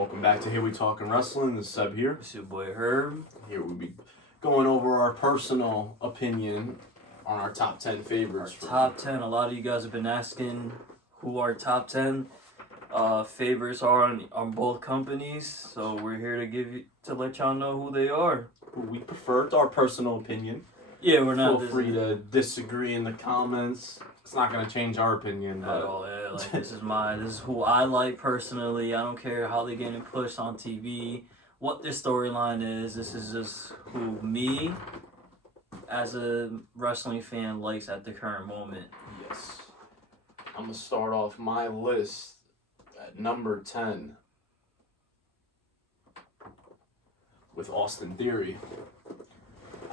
Welcome back to Here We Talkin' Wrestling. This is Seb here. It's your boy Herb. Here we'll be going over our personal opinion on our top 10 favorites. Top 10. A lot of you guys have been asking who our top 10 favorites are on both companies. So we're here to let y'all know who they are. We prefer. It's our personal opinion. Yeah, we're not. Feel free to disagree in the comments. It's not going to change our opinion. At all, yeah. Like, this is who I like personally. I don't care how they're getting pushed on TV, what their storyline is. This is just who me, as a wrestling fan, likes at the current moment. Yes. I'm going to start off my list at number 10 with Austin Theory.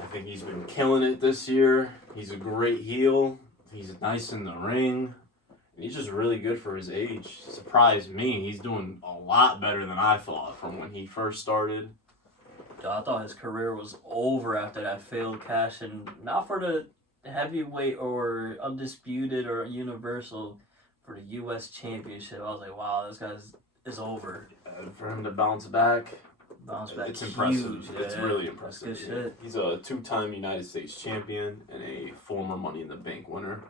I think he's been killing it this year. He's a great heel. He's nice in the ring. And he's just really good for his age. Surprised me. He's doing a lot better than I thought from when he first started. I thought his career was over after that failed cash in, not for the heavyweight or undisputed or universal, for the U.S. Championship. I was like, wow, this guy's is over. For him to bounce back, it's impressive. Huge. It's really impressive. That's good shit. He's a two-time United States champion and a former Money in the Bank winner.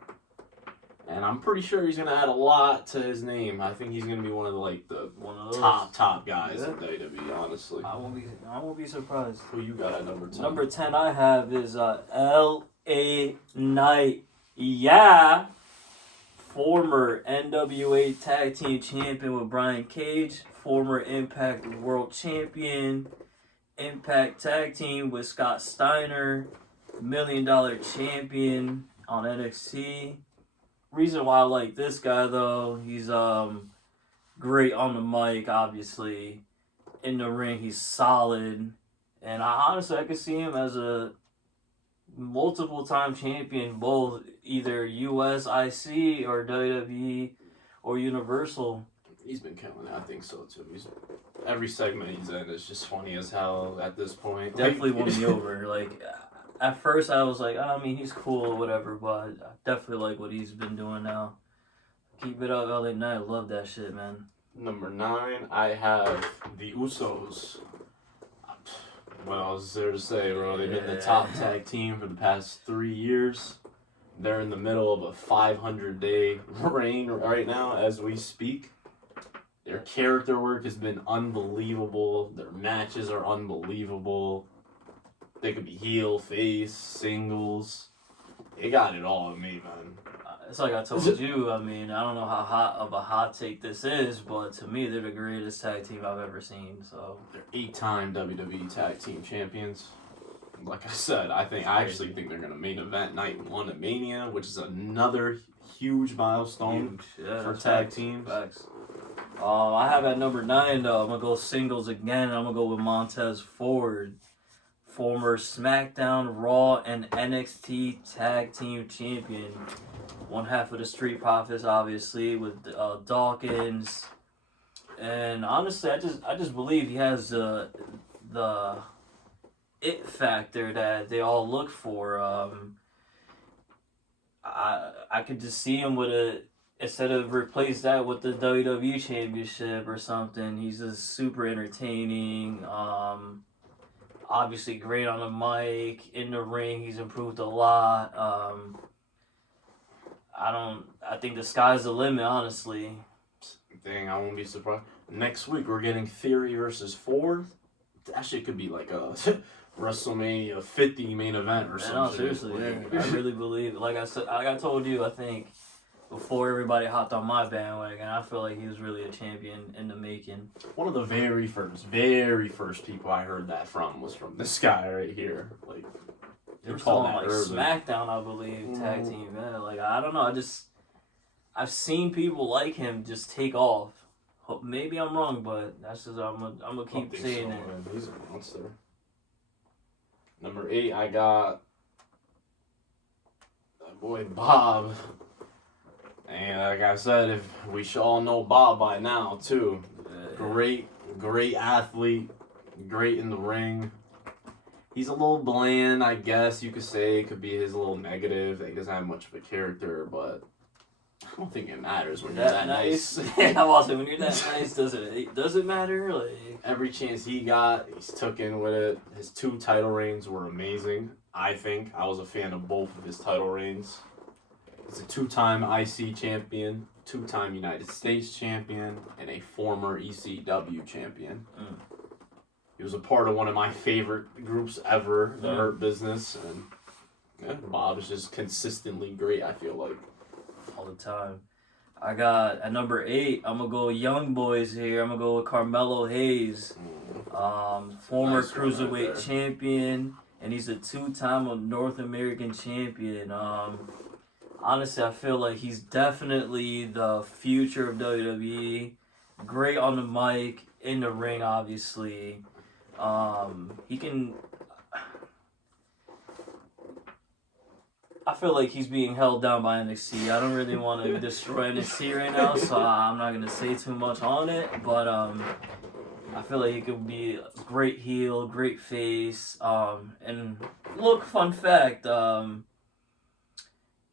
And I'm pretty sure he's going to add a lot to his name. I think he's going to be one of the top guys in WWE, honestly. I won't be surprised. Who you got at number 10? Number 10 I have is L.A. Knight. Yeah. Former NWA Tag Team Champion with Brian Cage. Former Impact World Champion. Impact Tag Team with Scott Steiner. $1 Million Champion on NXT. Reason why I like this guy, though, he's great on the mic, obviously. In the ring, he's solid. And I could see him as a multiple-time champion, both either US, IC, or WWE, or Universal. He's been killing it. I think so, too. Every segment he's in is just funny as hell at this point. Definitely won me over. Like, at first I was like, he's cool or whatever, but I definitely like what he's been doing now. Keep it up, LA Knight. I love that shit, man. Number 9, I have the Usos. What else is there to say, bro? They've been the top tag team for the past 3 years. They're in the middle of a 500-day reign right now as we speak. Their character work has been unbelievable. Their matches are unbelievable. They could be heel, face, singles. They got it all in me, man. It's like I told you. I don't know how hot of a hot take this is, but to me, they're the greatest tag team I've ever seen. So they're 8-time WWE Tag Team Champions. Like I said, I actually think they're gonna main event night 1 at Mania, which is another huge milestone for tag teams. Facts. I have at number 9 though. I'm gonna go singles again. I'm gonna go with Montez Ford. Former SmackDown, Raw, and NXT Tag Team Champion. One half of the Street Profits, obviously, with Dawkins. And honestly, I just believe he has the it factor that they all look for. I could just see him with instead of replace that with the WWE Championship or something. He's just super entertaining. Obviously great on the mic, in the ring, he's improved a lot. I think the sky's the limit, honestly. Dang, I won't be surprised. Next week we're getting Theory versus Ford. That shit could be like a WrestleMania 50 main event or something. No, seriously, yeah. I really believe it. Like I said, like I told you, I think before everybody hopped on my bandwagon, I feel like he was really a champion in the making. One of the very first people I heard that from was from this guy right here. Like, they were calling like SmackDown, I believe, tag team. Yeah, like I don't know. I've seen people like him just take off. Maybe I'm wrong, but that's just I'm gonna keep saying it. Man. He's a monster. Number 8, I got that boy Bob. And like I said, if we should all know Bob by now too. Great athlete, great in the ring. He's a little bland, I guess you could say. Could be his little negative. He doesn't have much of a character, but I don't think it matters when you're That that nice. Yeah, I was saying, when you're that nice, does it matter? Like, Every chance he got, he's took in with it. His 2 title reigns were amazing. I think I was a fan of both of his title reigns. He's a 2-time IC champion, 2-time United States champion, and a former ECW champion. He was a part of one of my favorite groups ever, the Hurt Business, and Bob is just consistently great, I feel like. all the time. I got at number 8. I'm gonna go young boys here. I'm gonna go with Carmelo Hayes, former Nice one right cruiserweight there. champion, and he's a 2-time North American champion. Honestly, I feel like he's definitely the future of WWE. Great on the mic, in the ring, obviously. He can. I feel like he's being held down by NXT. I don't really want to destroy NXT right now, so I'm not gonna say too much on it. But I feel like he could be a great heel, great face. And look, fun fact.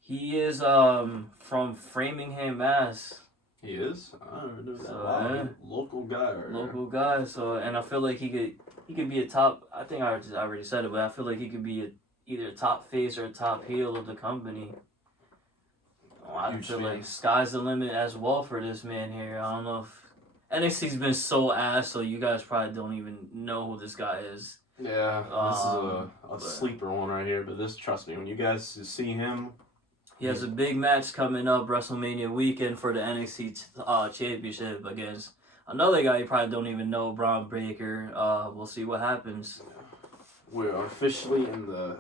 He is from Framingham, Mass. He is? I don't know that. So, Wow. yeah. Local guy. Right Local guy. So, and I feel like he could be a top. I think I already said it, but I feel like he could be either a top face or a top heel of the company. I Huge feel fan. like sky's the limit as well for this man here. I don't know if NXT's been so ass, so you guys probably don't even know who this guy is. Yeah, this is but- a sleeper one right here, but trust me, when you guys see him, He has a big match coming up WrestleMania weekend for the NXT championship against another guy you probably don't even know, Braun Breaker. We'll see what happens. we're officially in the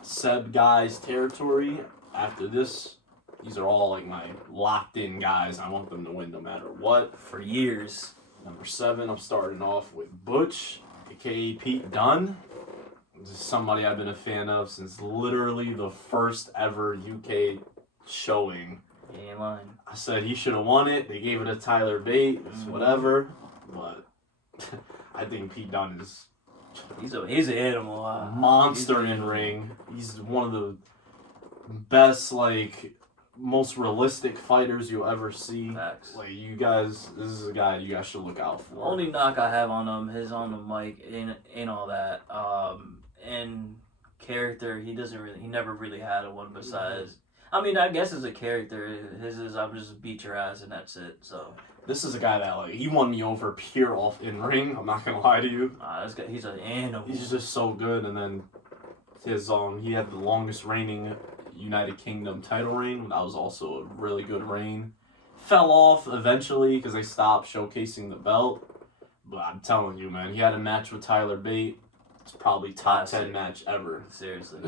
Seb guys territory. After this, these are all like my locked in guys. I want them to win no matter what. For years. Number 7, I'm starting off with Butch, aka Pete Dunne. This is somebody I've been a fan of since literally the first ever UK showing. He ain't lying. I said he should have won it. They gave it to Tyler Bate. It's whatever. But I think Pete Dunne is He's an animal. a monster in ring. He's one of the best, like, most realistic fighters you'll ever see. Facts. Like, you guys, this is a guy you guys should look out for. The only knock I have on him, his on the mic ain't all that. And character, he never really had a one besides. I mean, I guess as a character, his is I'm just beat your ass and that's it. So This is a guy that, like, he won me over pure off in ring. I'm not gonna lie to you. this guy, he's an animal. He's just so good. And then he had the longest reigning United Kingdom title reign. That was also a really good reign. Fell off eventually because they stopped showcasing the belt. But I'm telling you, man, he had a match with Tyler Bate. It's probably top Classic. 10 match ever. Seriously,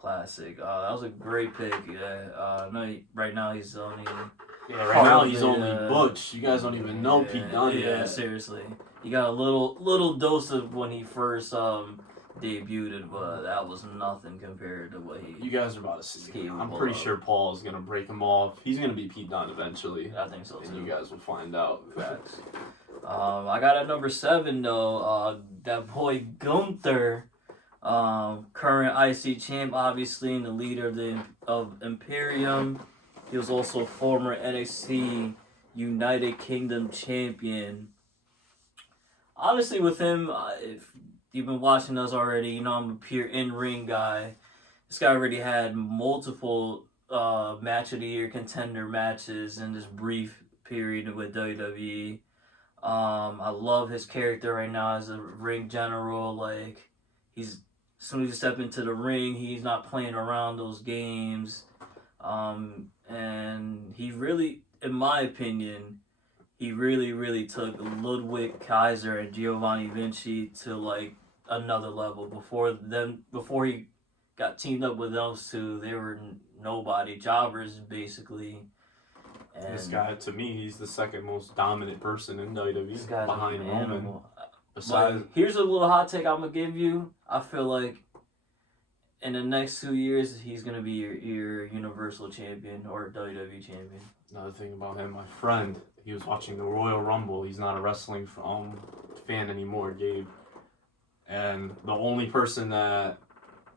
classic. That was a great pick. Yeah. No, right now he's only. Yeah, right now he's Probably, only Butch. You guys don't even know Pete Dunne Yeah, yet. seriously. You got a little dose of when he first debuted, but that was nothing compared to what You guys are about to see. Capable I'm pretty of. sure Paul is going to break him off. He's going to be Pete Dunne eventually. I think so And too. you guys will find out. Facts. I got at number 7 though. That boy Gunther, current IC champ, obviously, and the leader of Imperium. He was also former NXT United Kingdom champion. Honestly, with him, if you've been watching us already, you know I'm a pure in-ring guy. This guy already had multiple match of the year contender matches in this brief period with WWE. I love his character right now as a ring general. Like, as soon as you step into the ring, he's not playing around those games. And he really, in my opinion, he really took Ludwig Kaiser and Giovanni Vinci to like another level. Before he got teamed up with those two, they were nobody, jobbers basically. And This guy, to me, he's the second most dominant person in WWE this guy's behind an Roman. animal. Besides, But here's a little hot take I'm gonna give you. I feel like in the next 2 years he's gonna be your Universal Champion or WWE Champion. another thing about him, my friend, he was watching the Royal Rumble. He's not a wrestling fan anymore, Gabe. And the only person that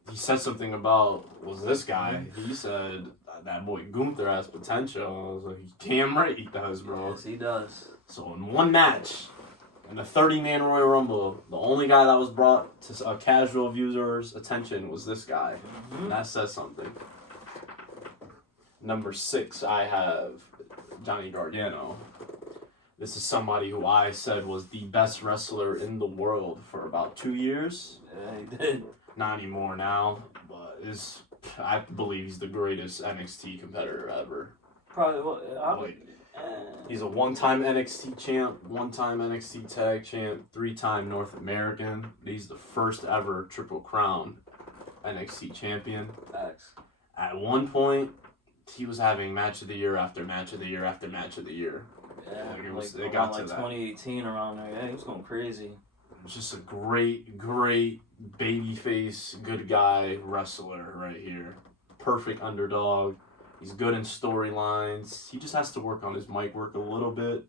he said something about was this guy. He said, that boy Gunther has potential. I was like, damn right he does, bro. Yes, he does. So in one match, in the 30-man Royal Rumble, the only guy that was brought to a casual viewer's attention was this guy. Mm-hmm. And that says something. Number 6, I have Johnny Gargano. This is somebody who I said was the best wrestler in the world for about 2 years. Yeah, he did. Not anymore now, but I believe he's the greatest NXT competitor ever. Probably. He's a one-time NXT champ, one-time NXT tag champ, 3-time North American. He's the first ever Triple Crown NXT champion. Facts. At one point, he was having match of the year after match of the year after match of the year. Yeah, It got to that. 2018 around there. Yeah, he was going crazy. It was just a great babyface, good guy wrestler right here. Perfect underdog. He's good in storylines. He just has to work on his mic work a little bit.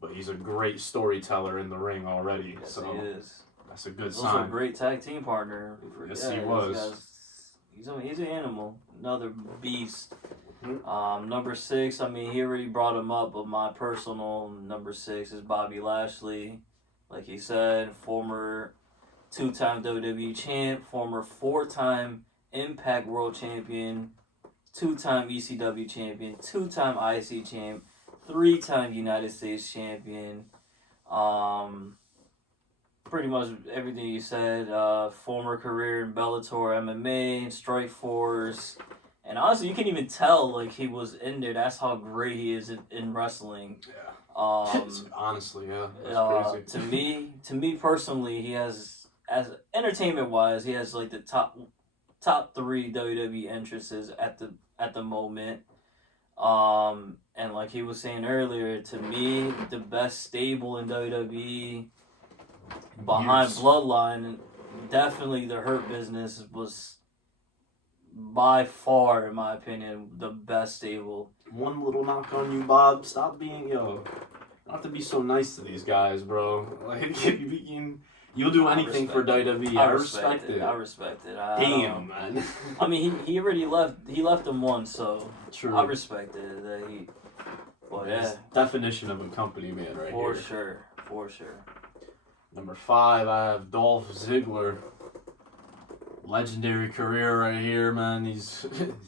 But he's a great storyteller in the ring already. Yes, so he is. that's a good He's sign. also a great tag team partner. Yes, he was. He's an animal. Another beast. Mm-hmm. Number 6, I mean, he already brought him up, but my personal number 6 is Bobby Lashley. Like he said, former 2-time WWE champ, former 4-time Impact World Champion, 2-time ECW champion, 2-time IC champ, 3-time United States champion. Pretty much everything you said. Former career in Bellator, MMA, Strikeforce. And honestly, you can even tell like he was in there. That's how great he is in wrestling. Yeah. Honestly, yeah. That's crazy. To me personally, he has, as entertainment wise, he has like the top 3 WWE entrances at the moment. And like he was saying earlier, to me, the best stable in WWE behind Bloodline, definitely the Hurt Business was by far, in my opinion, the best stable. One little knock on you, Bob. Stop being, you don't have to be so nice to these guys, bro. Like, you'll do anything for WWE. I respect it. I respect it. Damn, man. I mean, he already left. He left him once, so True. I respect it. That he. But yeah, definition of a company man, right for here. For sure. Number 5, I have Dolph Ziggler. Legendary career right here, man.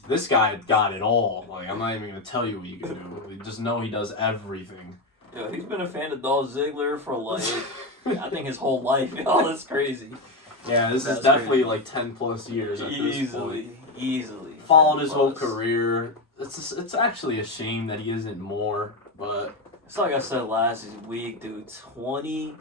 This guy got it all. Like, I'm not even gonna tell you what you can do. We just know he does everything. Yo, he's been a fan of Dolph Ziggler for like I think his whole life. Yo, that's crazy. Yeah, this is definitely crazy. Like 10 plus years at this point. Easily. Followed his whole career. It's actually a shame that he isn't more, but it's like I said last week, dude. 20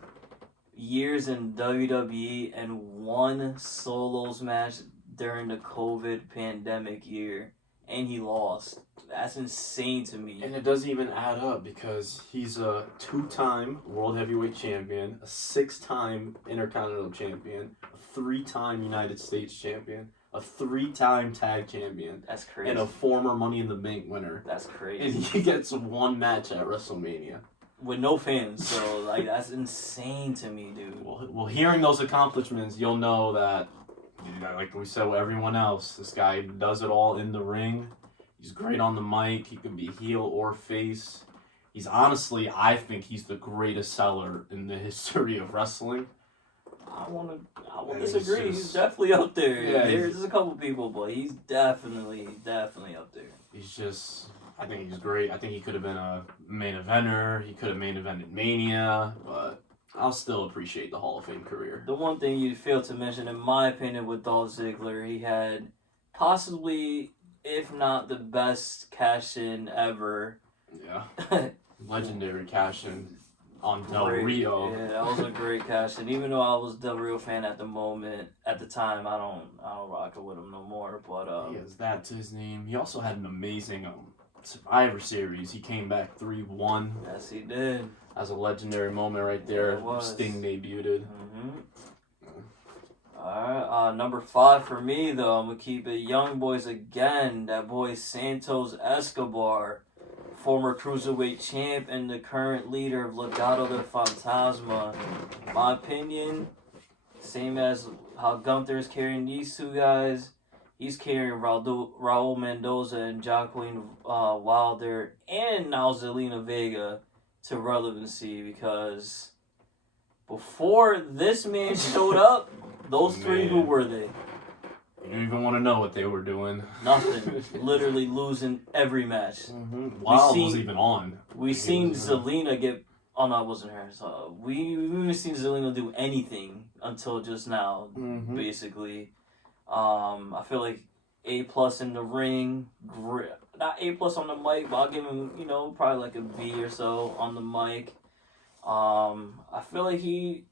years in WWE and 1 solos match during the COVID pandemic year, and he lost. That's insane to me. And it doesn't even add up because he's a 2-time World Heavyweight Champion, a 6-time Intercontinental Champion, a 3-time United States Champion, a 3-time Tag Champion. That's crazy. And a former Money in the Bank winner. That's crazy. And he gets 1 match at WrestleMania. With no fans, so like that's insane to me, dude. Well, hearing those accomplishments, you'll know that, like we said with everyone else, this guy does it all in the ring. He's great on the mic. He can be heel or face. He's honestly, I think he's the greatest seller in the history of wrestling. I want to disagree. He's definitely up there. Yeah, there's a couple people, but he's definitely up there. He's just. I think he's great. I think he could have been a main eventer. He could have main evented Mania, but I'll still appreciate the Hall of Fame career. The one thing you failed to mention, in my opinion, with Dolph Ziggler, he had possibly, if not the best cash-in ever. Yeah. Legendary cash-in on Del Rio. Yeah, that was a great cash-in. Even though I was a Del Rio fan at the time, I don't rock it with him no more. But he has that to his name. He also had an amazing Survivor Series. He came back 3-1. Yes, he did. As a legendary moment right there. Yeah, Sting debuted. Alright, number 5 for me, though, I'm going to keep it Young Boys again. That boy Santos Escobar, former Cruiserweight champ and the current leader of Legado del Fantasma. My opinion, same as how Gunther is carrying these 2 guys, He's carrying Raul Mendoza and Joaquin Wilder and now Zelina Vega to relevancy because before this man showed up, those three, who were they? You don't even want to know what they were doing. Nothing. Literally losing every match. Wild was even on. We seen Zelina get. Oh no, it wasn't her. So we haven't seen Zelina do anything until just now, basically. I feel like A+ in the ring. Not A+ on the mic, but I'll give him, probably like a B or so on the mic. I feel like he's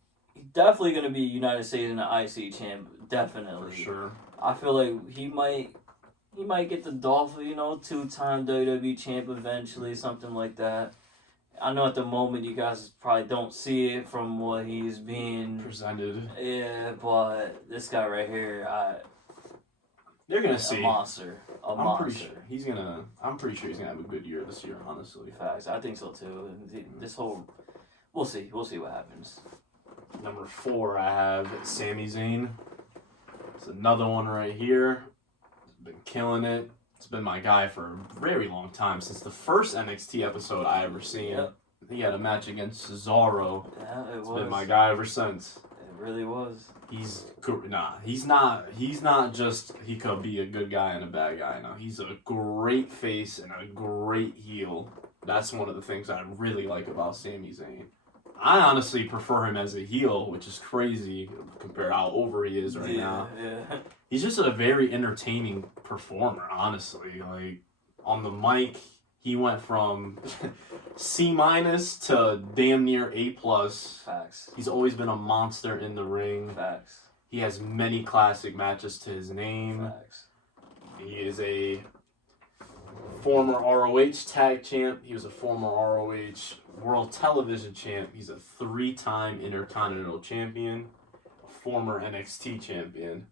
definitely gonna be United States and the IC champ. Definitely. For sure. I feel like he might get the Dolph, 2-time WWE champ eventually, something like that. I know at the moment you guys probably don't see it from what he's being presented. Yeah, but this guy right here, you're gonna see a monster. I'm pretty sure he's gonna have a good year this year. Honestly, facts. I think so too. This whole, we'll see what happens. Number 4, I have Sami Zayn. It's another one right here. He's been killing it. It's been my guy for a very long time, since the first NXT episode I ever seen. Yep. He had a match against Cesaro. Yeah, It's been my guy ever since. It really was. He's not just he could be a good guy and a bad guy. No, he's a great face and a great heel. That's one of the things I really like about Sami Zayn. I honestly prefer him as a heel, which is crazy compared to how over he is right now. Yeah. He's just a very entertaining performer, honestly. Like, on the mic, he went from C- to damn near A+. Facts. He's always been a monster in the ring. Facts. He has many classic matches to his name. Facts. He is a former ROH tag champ. He was a former ROH World Television champ. He's a 3-time Intercontinental champion, a former NXT champion.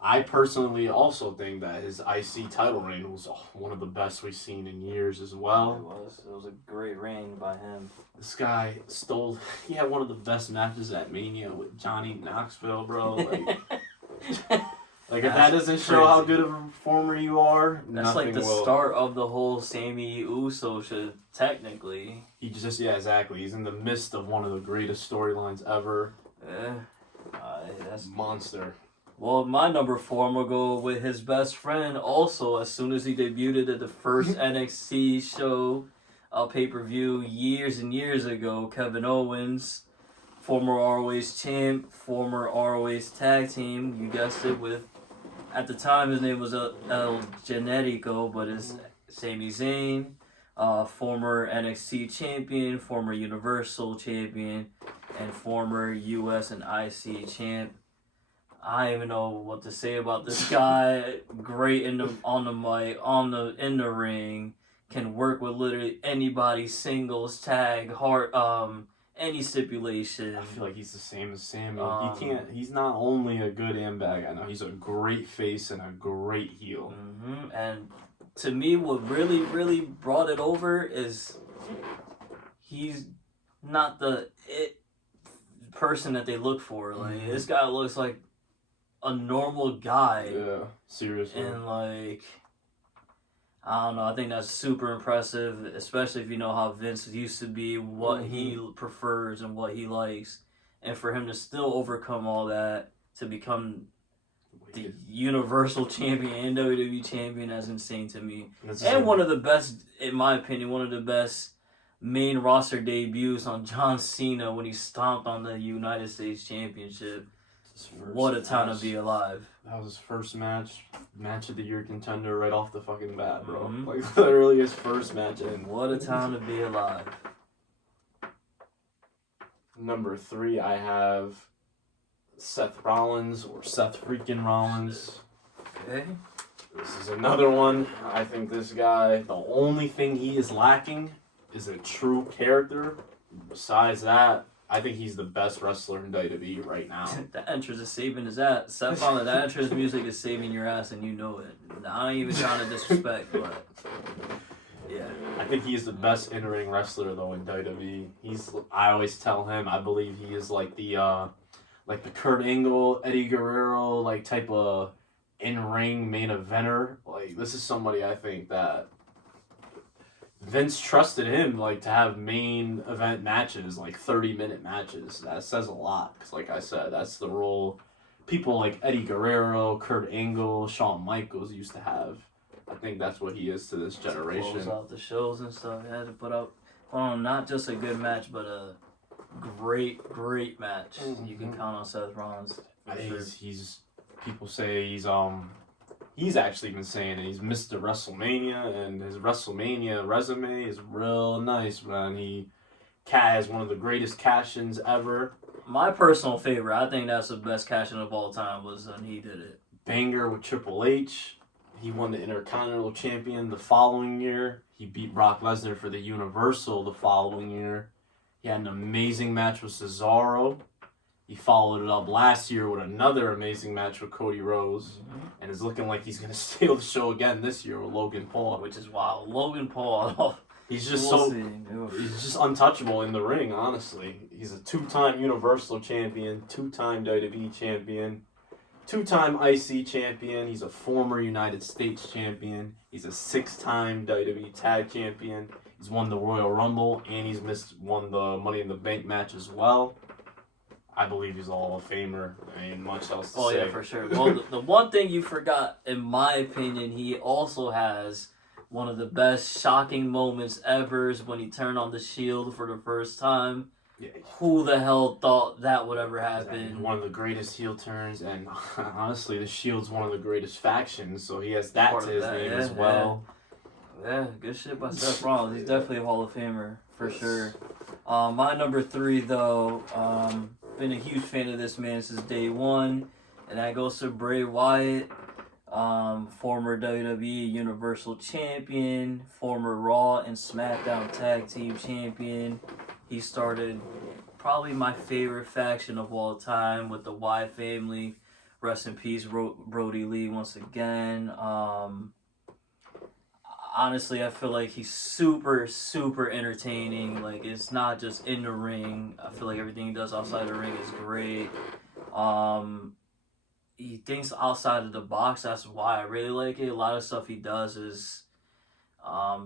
I personally also think that his IC title reign was one of the best we've seen in years as well. It was a great reign by him. This guy he had one of the best matches at Mania with Johnny Knoxville, bro. Like if that doesn't show how good of a performer you are, that's like the start of the whole Sammy Uso shit, technically. Exactly. He's in the midst of one of the greatest storylines ever. Yeah. That's monster. Well, my number 4, I'm going to go with his best friend also as soon as he debuted at the first NXT show, pay-per-view years and years ago, Kevin Owens, former ROH champ, former ROH tag team, you guessed it, at the time his name was El Generico, but it's Sami Zayn, former NXT champion, former Universal champion, and former US and IC champ. I don't even know what to say about this guy. Great on the mic, in the ring, can work with literally anybody, singles, tag, any stipulation. I feel like he's the same as Sammy. He's not only a good and bad guy. No, he's a great face and a great heel. And to me, what really, really brought it over is he's not the person that they look for. Like this guy looks like a normal guy. Yeah, seriously. And I don't know, I think that's super impressive, especially if you know how Vince used to be, what he prefers and what he likes. And for him to still overcome all that to become the Universal Champion and WWE Champion, that's insane to me. And one of the best, in my opinion, one of the best main roster debuts on John Cena when he stomped on the United States Championship. What a time to be alive. That was his first match of the year contender right off the fucking bat, bro. Like literally his first match. And what a time to be alive. Number 3, I have Seth Rollins or Seth freaking Rollins. Okay. This is another one. I think this guy, the only thing he is lacking is a true character. Besides that, I think he's the best wrestler in WWE right now. The entrance is saving his ass. Seth Rollins, that entrance music is saving your ass and you know it. I ain't even trying to disrespect, but yeah. I think he's the best in-ring wrestler though in WWE. I always tell him, I believe he is like the Kurt Angle, Eddie Guerrero, like type of in-ring main eventer. Like, this is somebody I think that Vince trusted him, like, to have main event matches, like 30-minute matches. That says a lot, because like I said, that's the role people like Eddie Guerrero, Kurt Angle, Shawn Michaels used to have. I think that's what he is to this generation. Close out the shows and stuff. He had to put on not just a good match, but a great match. You can count on Seth Rollins. He's people say he's actually been saying it. He's Mr. WrestleMania, and his WrestleMania resume is real nice, man. He has one of the greatest cash-ins ever. My personal favorite, I think that's the best cash-in of all time, was when he did it. Banger with Triple H. He won the Intercontinental Champion the following year. He beat Brock Lesnar for the Universal the following year. He had an amazing match with Cesaro. He followed it up last year with another amazing match with Cody Rhodes. And is looking like he's going to steal the show again this year with Logan Paul. Which is wild. Logan Paul. He's just he's just untouchable in the ring, honestly. He's a 2-time Universal Champion, 2-time WWE Champion, 2-time IC Champion. He's a former United States Champion. He's a 6-time WWE Tag Champion. He's won the Royal Rumble, and he's won the Money in the Bank match as well. I believe he's a Hall of Famer. I mean, much else to say. Oh, yeah, for sure. Well, the one thing you forgot, in my opinion, he also has one of the best shocking moments ever is when he turned on the Shield for the first time. Yeah. Who the hell thought that would ever happen? One of the greatest heel turns, and honestly, the Shield's one of the greatest factions, so he has that to his name as well. Yeah, good shit by Seth Rollins. He's definitely a Hall of Famer, for sure. My number 3, though, been a huge fan of this man since day one, and that goes to Bray Wyatt, former WWE Universal Champion, former Raw and SmackDown Tag Team Champion. He started probably my favorite faction of all time with the Wyatt family. Rest in peace, Brody Lee, once again. Honestly, I feel like he's super entertaining. Like, it's not just in the ring. I feel like everything he does outside the ring is great. He thinks outside of the box. That's why I really like it. A lot of stuff he does is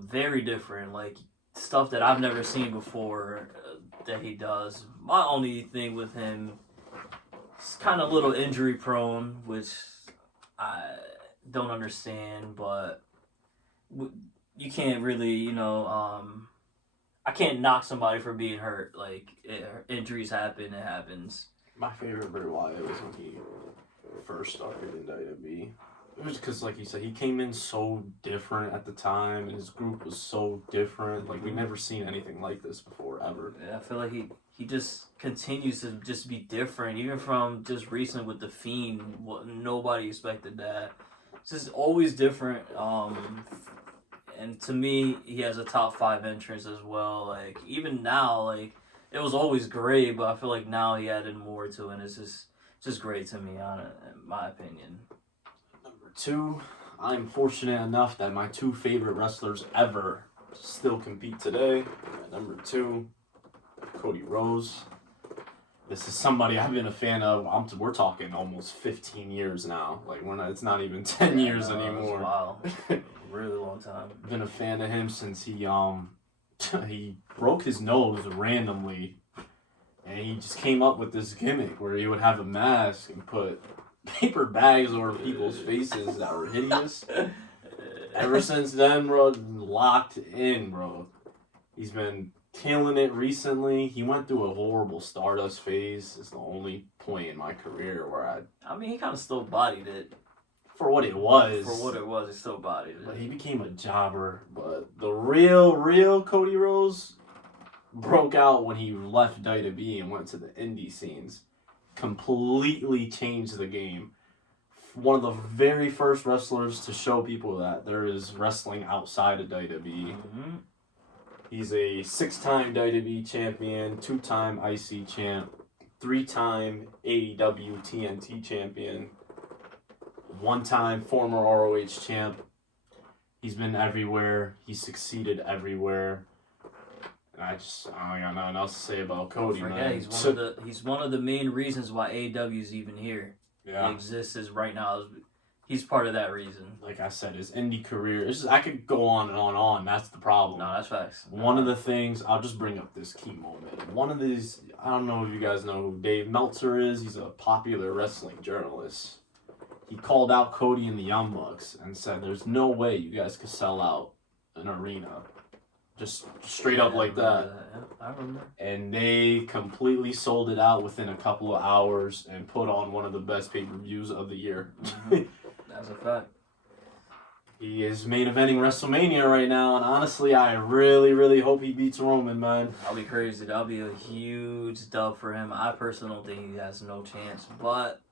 very different. Like, stuff that I've never seen before that he does. My only thing with him is kind of a little injury prone, which I don't understand, but you can't really, I can't knock somebody for being hurt. Like, injuries happen, it happens. My favorite Bray Wyatt was when he first started in WWE. It was because, like you said, he came in so different at the time, and his group was so different. Like, we've never seen anything like this before, ever. Yeah, I feel like he just continues to just be different, even from just recent with The Fiend. Nobody expected that. It's just always different. And to me, he has a top 5 entrance as well. Like, even now, like, it was always great, but I feel like now he added more to it, and it's just great to me, in my opinion. Number 2, I'm fortunate enough that my 2 favorite wrestlers ever still compete today. Number 2, Cody Rhodes. This is somebody I've been a fan of. We're talking almost 15 years now. Like, it's not even 10 years anymore. Wow. Really long time. Been a fan of him since he broke his nose randomly, and he just came up with this gimmick where he would have a mask and put paper bags over people's faces that were hideous. Ever since then, bro, locked in, bro. He's been killing it recently. He went through a horrible Stardust phase. It's the only point in my career where I mean, he kind of still bodied it. For what it was. He still bodied it. But he became a jobber. But the real Cody Rhodes broke out when he left WWE and went to the indie scenes. Completely changed the game. One of the very first wrestlers to show people that there is wrestling outside of WWE. Mm-hmm. He's a 6-time WWE champion, 2-time IC champ, 3-time AEW TNT champion, 1-time former ROH champ. He's been everywhere. He's succeeded everywhere. And I don't got nothing else to say about Cody, man. He's one of the main reasons why AEW is even here. Yeah. It exists right now. He's part of that reason. Like I said, his indie career. I could go on and on and on. That's the problem. No, that's facts. One of the things, I'll just bring up this key moment. One of these, I don't know if you guys know who Dave Meltzer is. He's a popular wrestling journalist. He called out Cody and the Young Bucks and said, "There's no way you guys could sell out an arena." Just straight up like that. Yeah, I remember. And they completely sold it out within a couple of hours and put on one of the best pay-per-views of the year. Mm-hmm. That's a fact. He is main eventing WrestleMania right now, and honestly, I really, really hope he beats Roman, man. That'll be crazy. That'll be a huge dub for him. I personally don't think he has no chance, but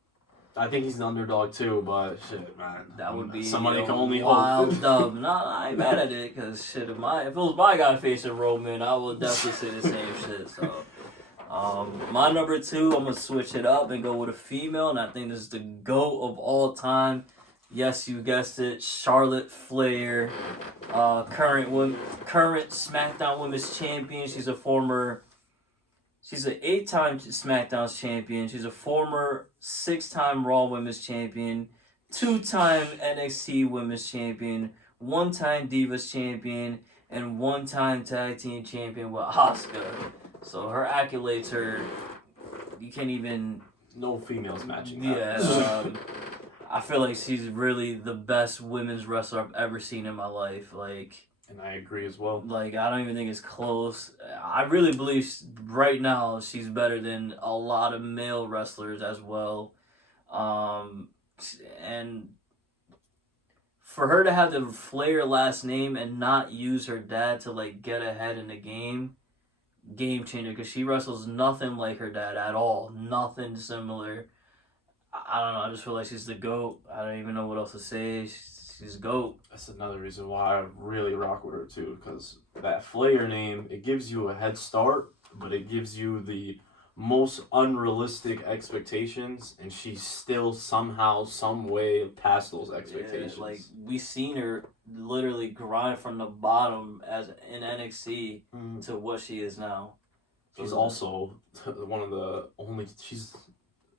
I think he's an underdog too, but shit, man. that would be somebody a can only wild hope. dub. No, I ain't mad at it, because shit, if it was my guy facing Roman, I would definitely say the same shit. So, my number 2, I'm going to switch it up and go with a female, and I think this is the GOAT of all time. Yes, you guessed it, Charlotte Flair, current SmackDown Women's Champion. She's an 8-time SmackDown champion. She's a former 6-time Raw Women's Champion, 2-time NXT Women's Champion, 1-time Divas Champion, and 1-time Tag Team Champion with Asuka. So her accolades you can't even... No females matching that. Yeah, I feel like she's really the best women's wrestler I've ever seen in my life. And I agree as well. I don't even think it's close. I really believe right now she's better than a lot of male wrestlers as well. And for her to have the Flair last name and not use her dad to get ahead in the game changer, because she wrestles nothing like her dad at all. Nothing similar. I don't know. I just feel like she's the GOAT. I don't even know what else to say. She's GOAT. That's another reason why I really rock with her too, because that Flair name, it gives you a head start, but it gives you the most unrealistic expectations, and she's still somehow, some way past those expectations. Yeah, we seen her literally grind from the bottom in NXT to what she is now. She's also she's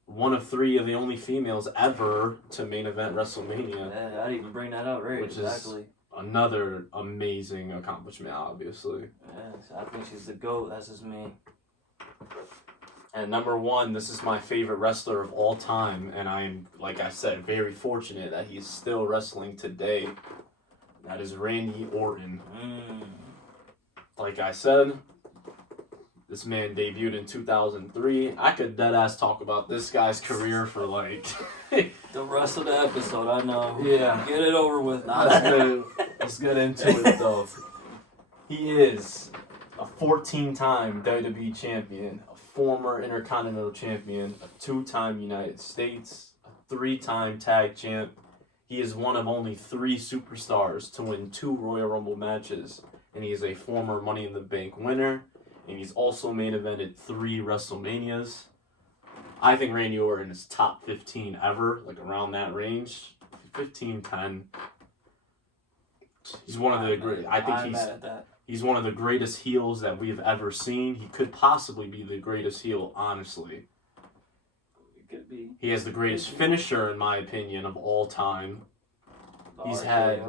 one of 3 of the only females ever to main event WrestleMania. Yeah, I didn't even bring that up, right? Which exactly. Is another amazing accomplishment, obviously. Yeah, I think she's the GOAT. That's just me. And number 1, this is my favorite wrestler of all time, and I'm, like I said, very fortunate that he's still wrestling today. That is Randy Orton. Like I said, this man debuted in 2003. I could deadass talk about this guy's career for the rest of the episode, I know. Yeah. Get it over with. Let's get into it, though. He is a 14-time WWE champion, a former Intercontinental champion, a 2-time United States, a 3-time tag champ. He is one of only 3 superstars to win 2 Royal Rumble matches, and he is a former Money in the Bank winner. And he's also main evented 3 WrestleManias. I think Randy Orton is top 15 ever, around that range. 15, 10. He's one of the great. I think he's one of the greatest heels that we've ever seen. He could possibly be the greatest heel, honestly. It could be. He has the greatest finisher, in my opinion, of all time. He's had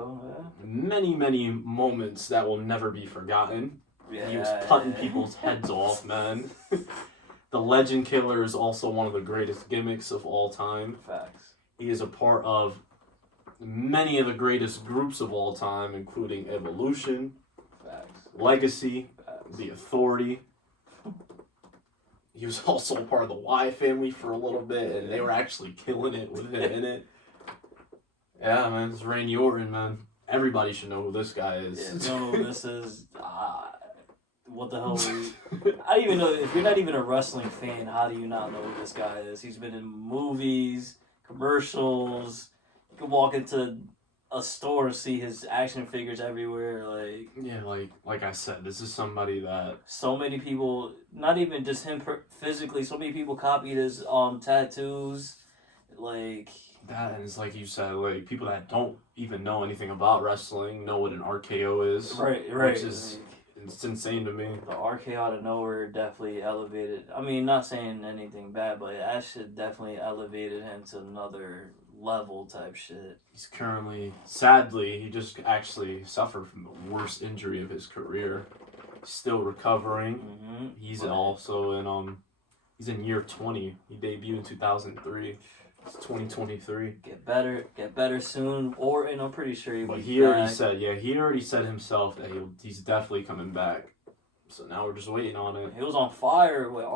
many, many moments that will never be forgotten. Yeah, he was cutting people's heads off, man. The Legend Killer is also one of the greatest gimmicks of all time. Facts. He is a part of many of the greatest groups of all time, including Evolution, Facts. Legacy, Facts. The Authority. He was also a part of the Wyatt family for a little bit, and they were actually killing it with him in it. Yeah, man, it's Randy Orton, man. Everybody should know who this guy is. Yeah, no, this is... what the hell? I don't even know. If you're not even a wrestling fan, how do you not know who this guy is? He's been in movies, commercials. You can walk into a store and see his action figures everywhere. Yeah, like I said, this is somebody that so many people, not even just him physically, so many people copied his tattoos. That, and it's like you said, people that don't even know anything about wrestling know what an RKO is. Right. Which is it's insane to me. The RKO out of nowhere definitely elevated. I mean, not saying anything bad, but that shit definitely elevated him to another level type shit. He's currently, sadly, he just actually suffered from the worst injury of his career. He's still recovering. Mm-hmm. He's also in he's in year 20. He debuted in 2003. It's 2023. Get better soon. Orton, I'm pretty sure But he already said himself that he's definitely coming back. So now we're just waiting on it. He was on fire with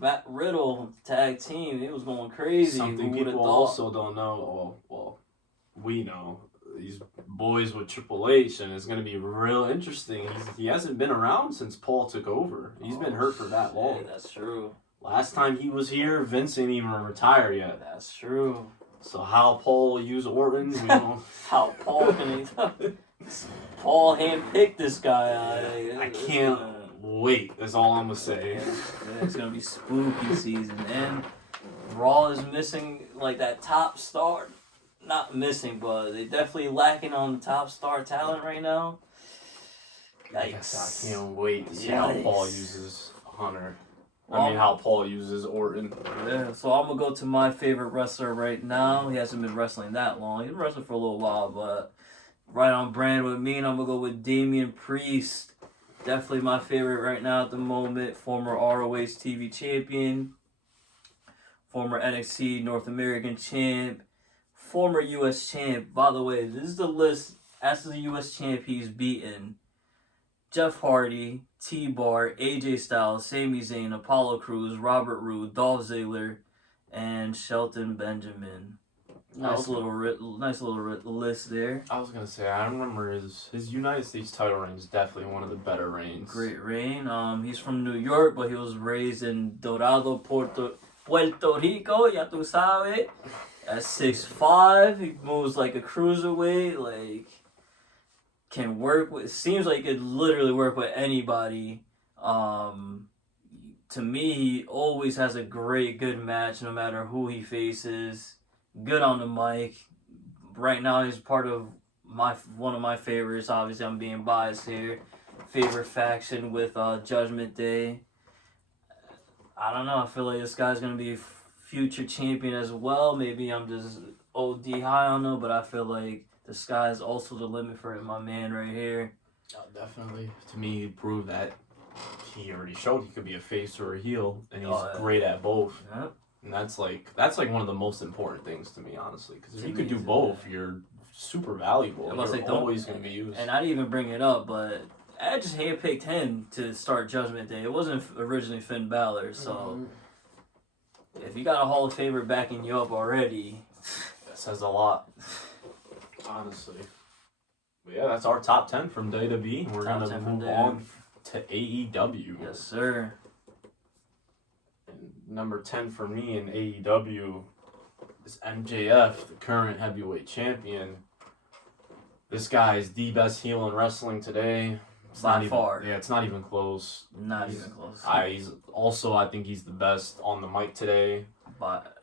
Matt Riddle tag team. He was going crazy. Something people also don't know. Well, we know these boys with Triple H, and it's going to be real interesting. He hasn't been around since Paul took over. He's been hurt for that long. That's true. Last time he was here, Vince didn't even retire yet. That's true. So how Paul will use Orton, you know? How Paul can Paul handpicked this guy. I can't wait. That's all I'm gonna say. It's gonna be spooky season, and Raw is missing like that top star. Not missing, but they definitely lacking on the top star talent right now. Yikes! I can't wait to see how Paul uses Hunter. How Paul uses Orton. Yeah, so I'm gonna go to my favorite wrestler right now. He hasn't been wrestling that long. He's been wrestling for a little while, but right on brand with me, and I'm gonna go with Damian Priest. Definitely my favorite right now at the moment. Former ROH TV champion, former NXT North American champ, former US champ. By the way, this is the list. As the US champ, he's beaten Jeff Hardy, T-Bar, AJ Styles, Sami Zayn, Apollo Crews, Robert Roode, Dolph Ziggler, and Shelton Benjamin. Nice little list there. I was gonna say, I remember his United States title reign is definitely one of the better reigns. Great reign. He's from New York, but he was raised in Dorado, Puerto Rico. Ya tu sabes. At 6'5", he moves like a cruiserweight. Like, can work with. Seems like he could literally work with anybody. To me, he always has a good match, no matter who he faces. Good on the mic. Right now, he's part of one of my favorites. Obviously, I'm being biased here. Favorite faction with Judgment Day. I don't know. I feel like this guy's gonna be a future champion as well. Maybe I'm just OD high on him, but I feel like the sky is also the limit for my man right here. Definitely. To me, he proved that he already showed he could be a face or a heel, and he's great at both. Yep. And that's like one of the most important things to me, honestly. Because if you could do both, you're super valuable. You're always going to be used. And I didn't even bring it up, but I just handpicked him to start Judgment Day. It wasn't originally Finn Balor, so if you got a Hall of Famer backing you up already, that says a lot, honestly. But yeah, that's our top 10 from WWE. We're going to move on to AEW. Yes, sir. And number 10 for me in AEW is MJF, the current heavyweight champion. This guy is the best heel in wrestling today. By far. Yeah, it's not even close. Not even close. I think he's the best on the mic today. But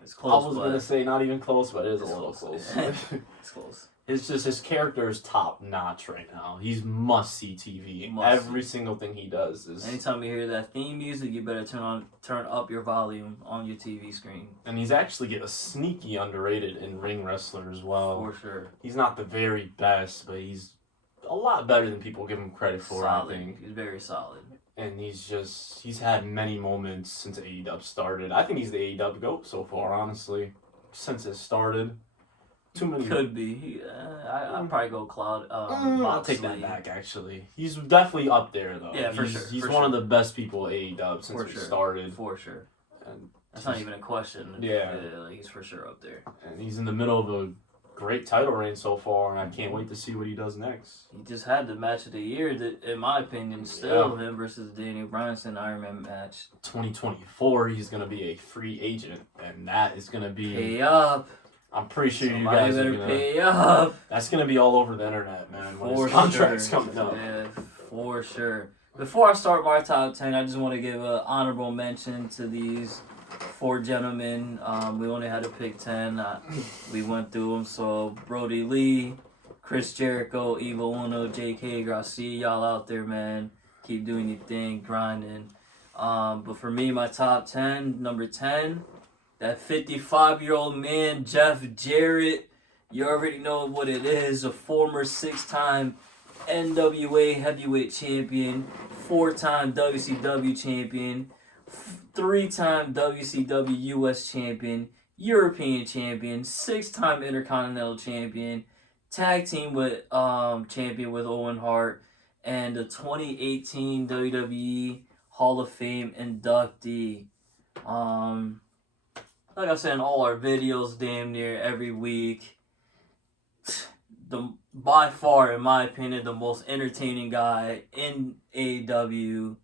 it's close. I was going to say not even close, but it is a little close. It's close. It's just his character is top notch right now. He's must see TV. Every single thing he does is. Anytime you hear that theme music, you better turn up your volume on your TV screen. And he's actually a sneaky underrated in ring wrestler as well. For sure. He's not the very best, but he's a lot better than people give him credit for. Solid. I think He's very solid. And he's had many moments since AEW started. I think he's the AEW GOAT so far, honestly, since it started. Too many. Could be. I'd probably go Cloud. I'll take that back, actually. He's definitely up there, though. Yeah, for sure. He's one of the best people at AEW since it started. For sure. And that's not even a question. Yeah. He's for sure up there. And he's in the middle of a great title reign so far, and I can't wait to see what he does next. He just had the match of the year, in my opinion, still him versus Daniel Bryanson Iron Man match. 2024, he's going to be a free agent, and that is going to be... Pay up. I'm pretty sure you guys are gonna pay up. That's gonna be all over the internet, man. When his contract's coming up. Yeah, for sure. Before I start my top 10, I just want to give an honorable mention to these 4 gentlemen. We only had to pick 10. We went through them. So Brody Lee, Chris Jericho, Evil Uno, J.K. Garcia, y'all out there, man. Keep doing your thing, grinding. But for me, my top 10, number 10. That 55-year-old man, Jeff Jarrett, you already know what it is. A former 6-time NWA heavyweight champion, 4-time WCW champion, 3-time WCW US champion, European champion, 6-time Intercontinental champion, tag team with champion with Owen Hart, and the 2018 WWE Hall of Fame inductee. Like I said in all our videos, damn near every week, by far, in my opinion, the most entertaining guy in AEW.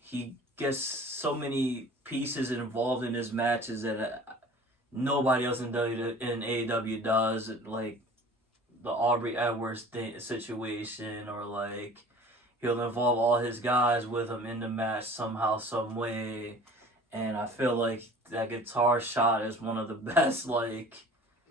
He gets so many pieces involved in his matches that nobody else in AEW does. Like the Aubrey Edwards situation, or like he'll involve all his guys with him in the match somehow, some way. And I feel like that guitar shot is one of the best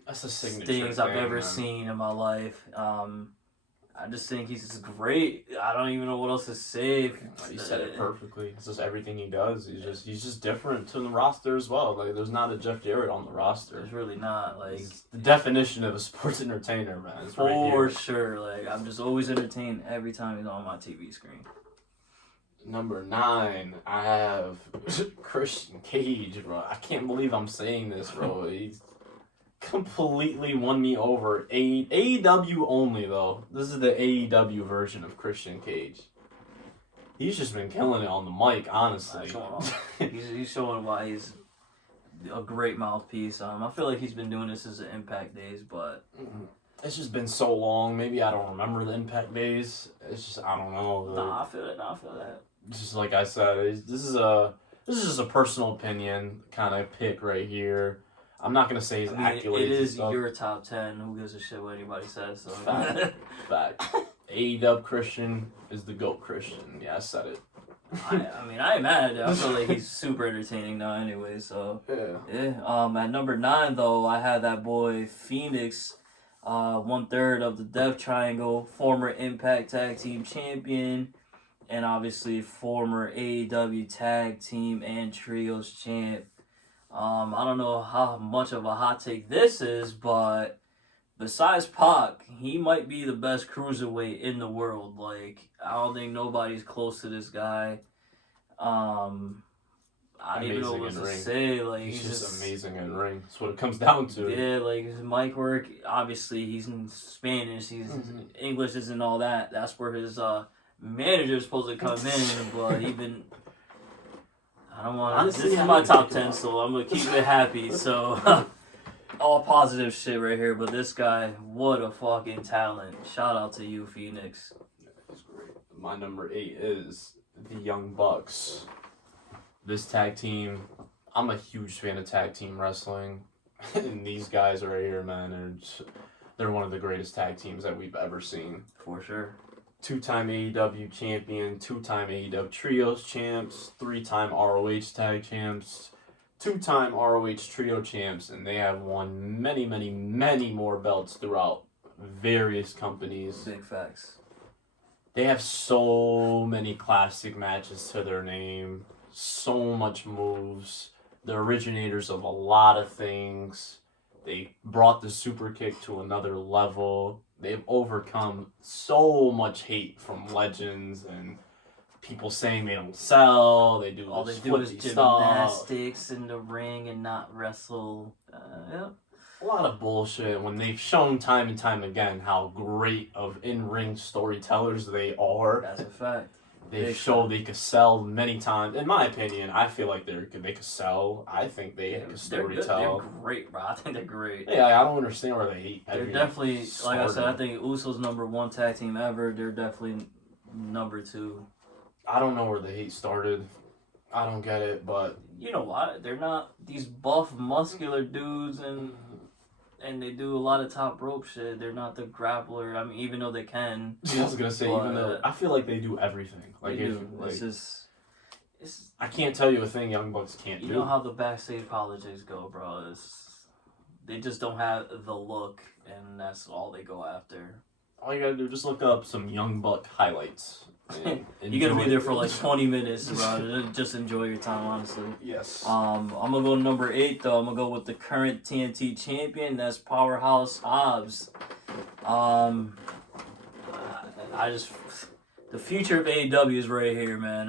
that's a signature things I've thing, ever man. seen in my life. I just think he's just great. I don't even know what else to say. You said it perfectly. It's just everything he does. He's just different to the roster as well. Like there's not a Jeff Jarrett on the roster. There's really not. Like He's the definition of a sports entertainer, man. It's right for here. sure. Like I'm just always entertained every time he's on my TV screen. Number 9, I have Christian Cage, bro. I can't believe I'm saying this, bro. He's completely won me over. AEW only, though. This is the AEW version of Christian Cage. He's just been killing it on the mic, honestly. He's showing why he's a great mouthpiece. I feel like he's been doing this since the Impact days, but it's just been so long. Maybe I don't remember the Impact days. It's just, I don't know. I feel that. Just like I said, this is just a personal opinion kind of pick right here. I'm not gonna say his accolades. It is and stuff. your top 10. Who gives a shit what anybody says? So. Fact. AEW Christian is the GOAT Christian. Yeah, I said it. I ain't mad at it. I feel like he's super entertaining now anyway, so. Yeah. At number 9, though, I had that boy Phoenix, 1/3 of the Death Triangle, former Impact Tag Team Champion, and obviously former AEW Tag Team and Trios Champ. I don't know how much of a hot take this is, but besides Pac, he might be the best cruiserweight in the world. Like, I don't think nobody's close to this guy. I don't even know what to say. Like, he's just amazing in ring. That's what it comes down to. Yeah, like his mic work. Obviously, he's in Spanish. English isn't all that. That's where his manager's supposed to come in. But even I don't want. Honestly, this is my top 10, so I'm gonna keep it happy. So all positive shit right here. But this guy, what a fucking talent! Shout out to you, Phoenix. That's great. My number 8 is the Young Bucks. This tag team, I'm a huge fan of tag team wrestling, and these guys right here, man, they're one of the greatest tag teams that we've ever seen. For sure. 2-time AEW champion, 2-time AEW Trios champs, 3-time ROH tag champs, 2-time ROH trio champs, and they have won many, many, many more belts throughout various companies. Big facts. They have so many classic matches to their name, so much moves. They're originators of a lot of things. They brought the super kick to another level. They've overcome so much hate from legends and people saying they don't sell. They do all they this do is flippy stuff. gymnastics in the ring and not wrestle. Yep. A lot of bullshit when they've shown time and time again how great of in-ring storytellers they are. That's a fact. They've shown they could sell many times. In my opinion, I feel like they could sell. I think they can storytell. They're great, bro. I think they're great. Yeah, I don't understand where they hate. They're definitely, like I said, I think Usos #1 tag team ever. They're definitely number 2. I don't know where the hate started. I don't get it, but you know what? They're not these buff, muscular dudes, and they do a lot of top rope shit. They're not the grappler. I mean, even though they can. I was gonna say, even though I feel like they do everything. Like, they do. Like, it's. I can't tell you a thing Young Bucks can't do. You know how the backstage politics go, bro. They just don't have the look, and that's all they go after. All you gotta do, just look up some Young Buck highlights. You're gonna be there for like 20 minutes, bro. Just enjoy your time, honestly. Yes. I'm gonna go number 8 though. I'm gonna go with the current TNT champion. That's Powerhouse Hobbs. I just the future of AEW is right here, man.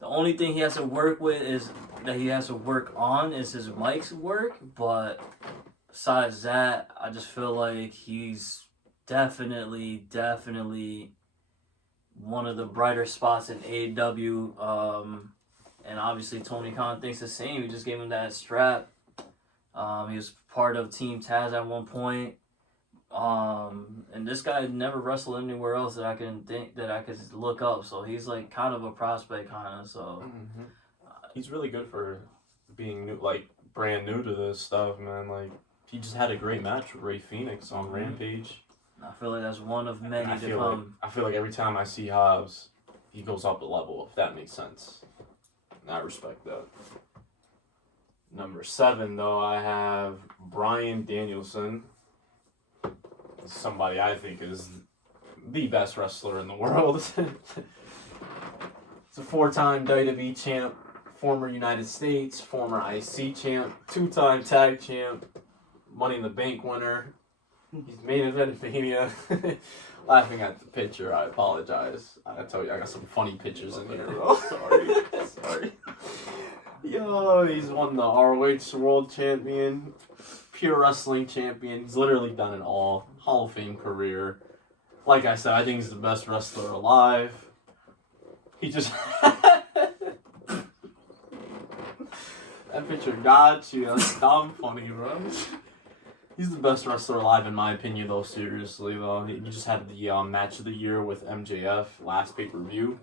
The only thing he has to work with is that he has to work on is his mic's work, but besides that, I just feel like he's definitely one of the brighter spots in AEW. And obviously Tony Khan thinks the same. He just gave him that strap. He was part of Team Taz at one point. And this guy never wrestled anywhere else that I could look up. So he's like kind of a prospect, kind of. So he's really good for being new, like brand new to this stuff, man. Like he just had a great match with Ray Phoenix on Rampage. I feel like that's one of many to come. I feel like every time I see Hobbs, he goes up a level, if that makes sense. And I respect that. Number 7, though, I have Bryan Danielson. Somebody I think is the best wrestler in the world. He's a 4-time WWE champ, former United States, former IC champ, 2-time tag champ, Money in the Bank winner. He's main event Mania. Laughing at the picture, I apologize. I tell you, I got some funny pictures in here, bro. Sorry. Yo, he's won the ROH World Champion, Pure Wrestling Champion. He's literally done it all. Hall of Fame career. Like I said, I think he's the best wrestler alive. He just... That picture got you. That's dumb funny, bro. He's the best wrestler alive in my opinion, though, seriously, though. He just had the match of the year with MJF, last pay-per-view.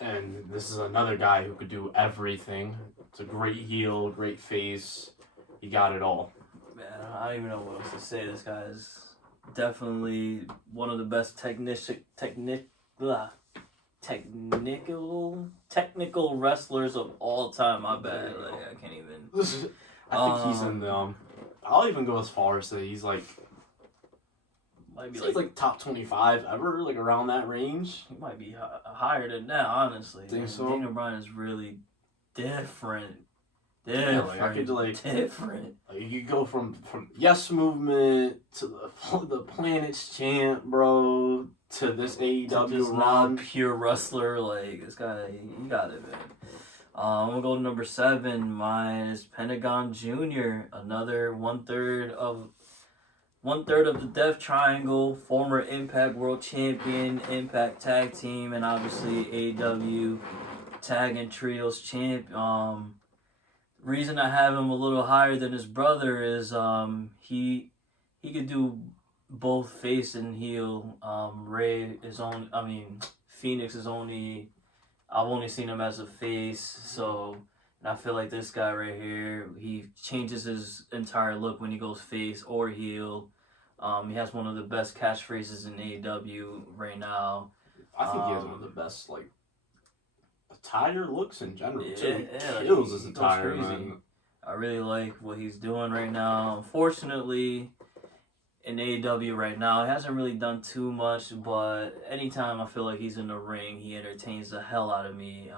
And this is another guy who could do everything. It's a great heel, great face. He got it all. Man, I don't even know what else to say. This guy is definitely one of the best technical wrestlers of all time. My bad. Like, I can't even. I think he's in the... I'll even go as far as say he's like... Might be he's like top 25 ever, like around that range. He might be higher than that, honestly. Think so? Daniel Bryan is really different. Yeah, like I could different. Like you go from Yes Movement to the Planet's champ, bro, to this AEW just run. Pure wrestler, like this guy, he got it, man. I'm gonna go to number 7. Mine is Pentagon Jr., another one third of the Death Triangle, former Impact World Champion, Impact Tag Team, and obviously AEW Tag and Trios Champ. Reason I have him a little higher than his brother is he could do both face and heel. Phoenix is only, I've only seen him as a face, so, and I feel like this guy right here, he changes his entire look when he goes face or heel. He has one of the best catchphrases in AEW right now. I think he has one of the best, like, attire looks in general, too. Yeah, He kills his attire, man. I really like what he's doing right now. Unfortunately, in AEW right now, he hasn't really done too much, but anytime I feel like he's in the ring, he entertains the hell out of me.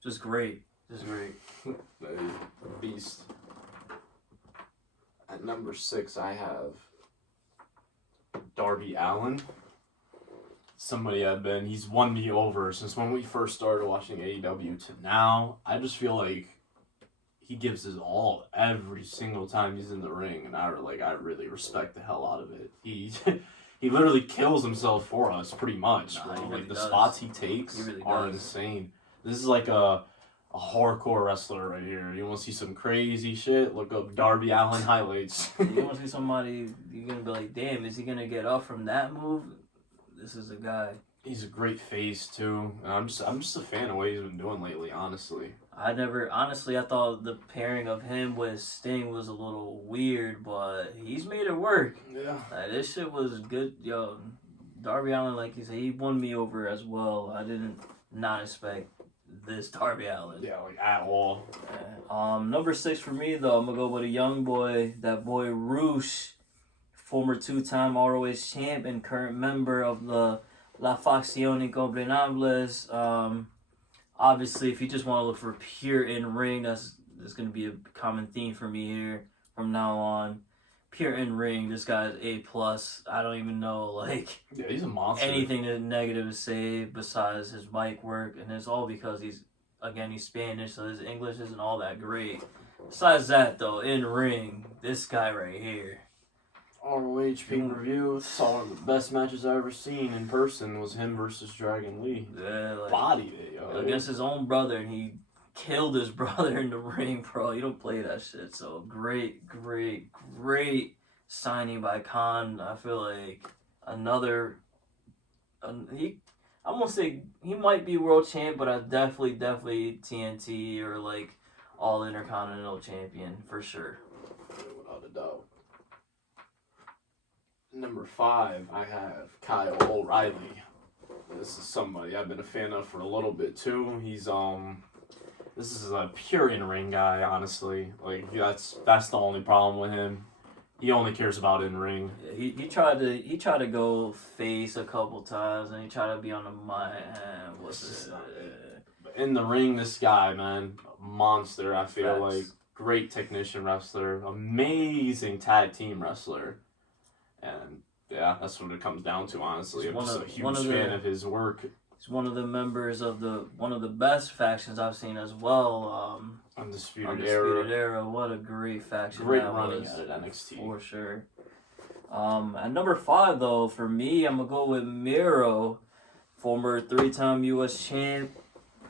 Just great. Beast. At number 6, I have Darby Allin. Somebody he's won me over since when we first started watching AEW to now. I just feel like he gives his all every single time he's in the ring, and I really respect the hell out of it. He literally kills himself for us, pretty much, bro. He really the does. spots he takes are does. insane. This is like a hardcore wrestler right here. You want to see some crazy shit? Look up Darby Allin highlights. You want to see somebody, you're going to be like, damn, is he going to get up from that move? This is a guy. He's a great face too. And I'm just a fan of what he's been doing lately, honestly. I thought the pairing of him with Sting was a little weird, but he's made it work. Yeah. This shit was good. Yo, Darby Allin, like you said, he won me over as well. I didn't not expect this Darby Allin. Yeah, like at all. Number 6 for me though, I'm gonna go with a young boy, that boy Roosh, former 2-time ROH champ and current member of the La Facción Incomprenable. Obviously, if you just want to look for pure in ring, that's going to be a common theme for me here from now on. Pure in ring, this guy's A+. I don't even know Yeah, he's a monster. anything negative to say besides his mic work, and it's all because he's Spanish, so his English isn't all that great. Besides that, though, in ring, this guy right here. ROH pay-per-view, saw one of the best matches I ever seen in person was him versus Dragon Lee. Yeah, Bodied it, yo. Against his own brother, and he killed his brother in the ring, bro. You don't play that shit. So great signing by Khan. I feel like another. I'm gonna say he might be world champ, but I definitely TNT or all Intercontinental champion for sure. Without a doubt. Number 5, I have Kyle O'Reilly. This is somebody I've been a fan of for a little bit too. He's this is a pure in-ring guy, honestly. That's the only problem with him. He only cares about in-ring. Yeah, he tried to go face a couple times, and he tried to be on the mic. But in the ring, this guy, man, monster. I feel Facts. like great technician wrestler, amazing tag team wrestler. And yeah, that's what it comes down to, honestly. I'm just a huge fan of his work. He's one of the members of one of the best factions I've seen as well. Undisputed Era. What a great faction. Great that running was, at it, NXT. for sure. At number 5 though, for me, I'm gonna go with Miro, former 3-time U.S. champ,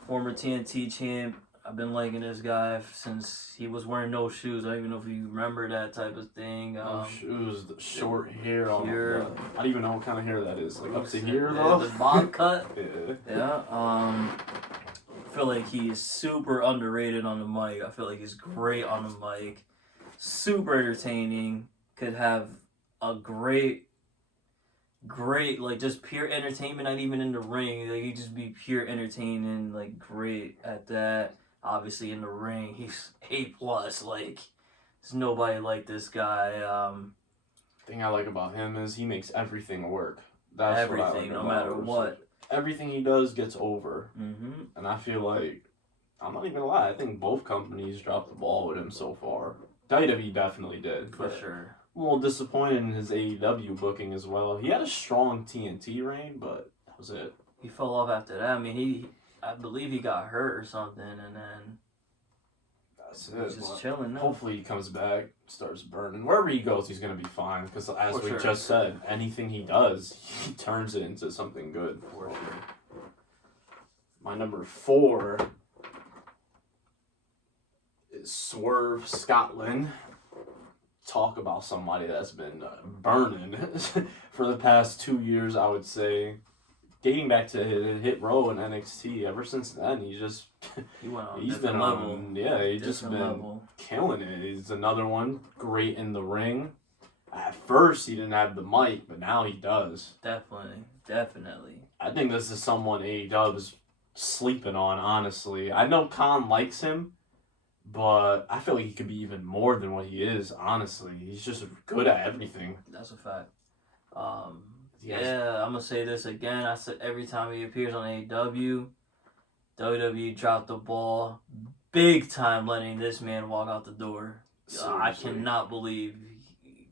former TNT champ. I've been liking this guy since he was wearing no shoes. I don't even know if you remember that type of thing. No shoes, the short hair on pure- the, I don't even know what kind of hair that is. Up to Yeah, here, though? the bob cut. Yeah. Yeah. I feel like he's super underrated on the mic. I feel like he's great on the mic. Super entertaining. Could have a great, just pure entertainment, not even in the ring. He'd just be pure entertaining, great at that. Obviously in the ring, he's A+. There's nobody like this guy. Thing I like about him is he makes everything work. That's everything, what I like no about matter him. what. Everything he does gets over. Mm-hmm. And I feel like, I'm not even gonna lie, I think both companies dropped the ball with him so far. WWE definitely did. For but sure. I'm a little disappointed in his AEW booking as well. He had a strong TNT reign, but that was it. He fell off after that. I mean, I believe he got hurt or something, and then That's he's it. just but chilling now. hopefully he comes back, starts burning. Wherever he goes, he's gonna be fine. Because as For we sure. just said, anything he does, he turns it into something good. For sure. My number 4 is Swerve Scotland. Talk about somebody that's been burning for the past 2 years, I would say. Dating back to Hit Row in NXT, ever since then, he went on a he's different been level. on, yeah, he's just Different been level. killing it. He's another one, great in the ring. At first, he didn't have the mic, but now he does. Definitely. I think this is someone AEW's sleeping on, honestly. I know Khan likes him, but I feel like he could be even more than what he is, honestly. He's just good at everything. That's a fact. Yes. Yeah, I'm gonna say this again. I said every time he appears on AEW, WWE dropped the ball big time, letting this man walk out the door. I Seriously. cannot believe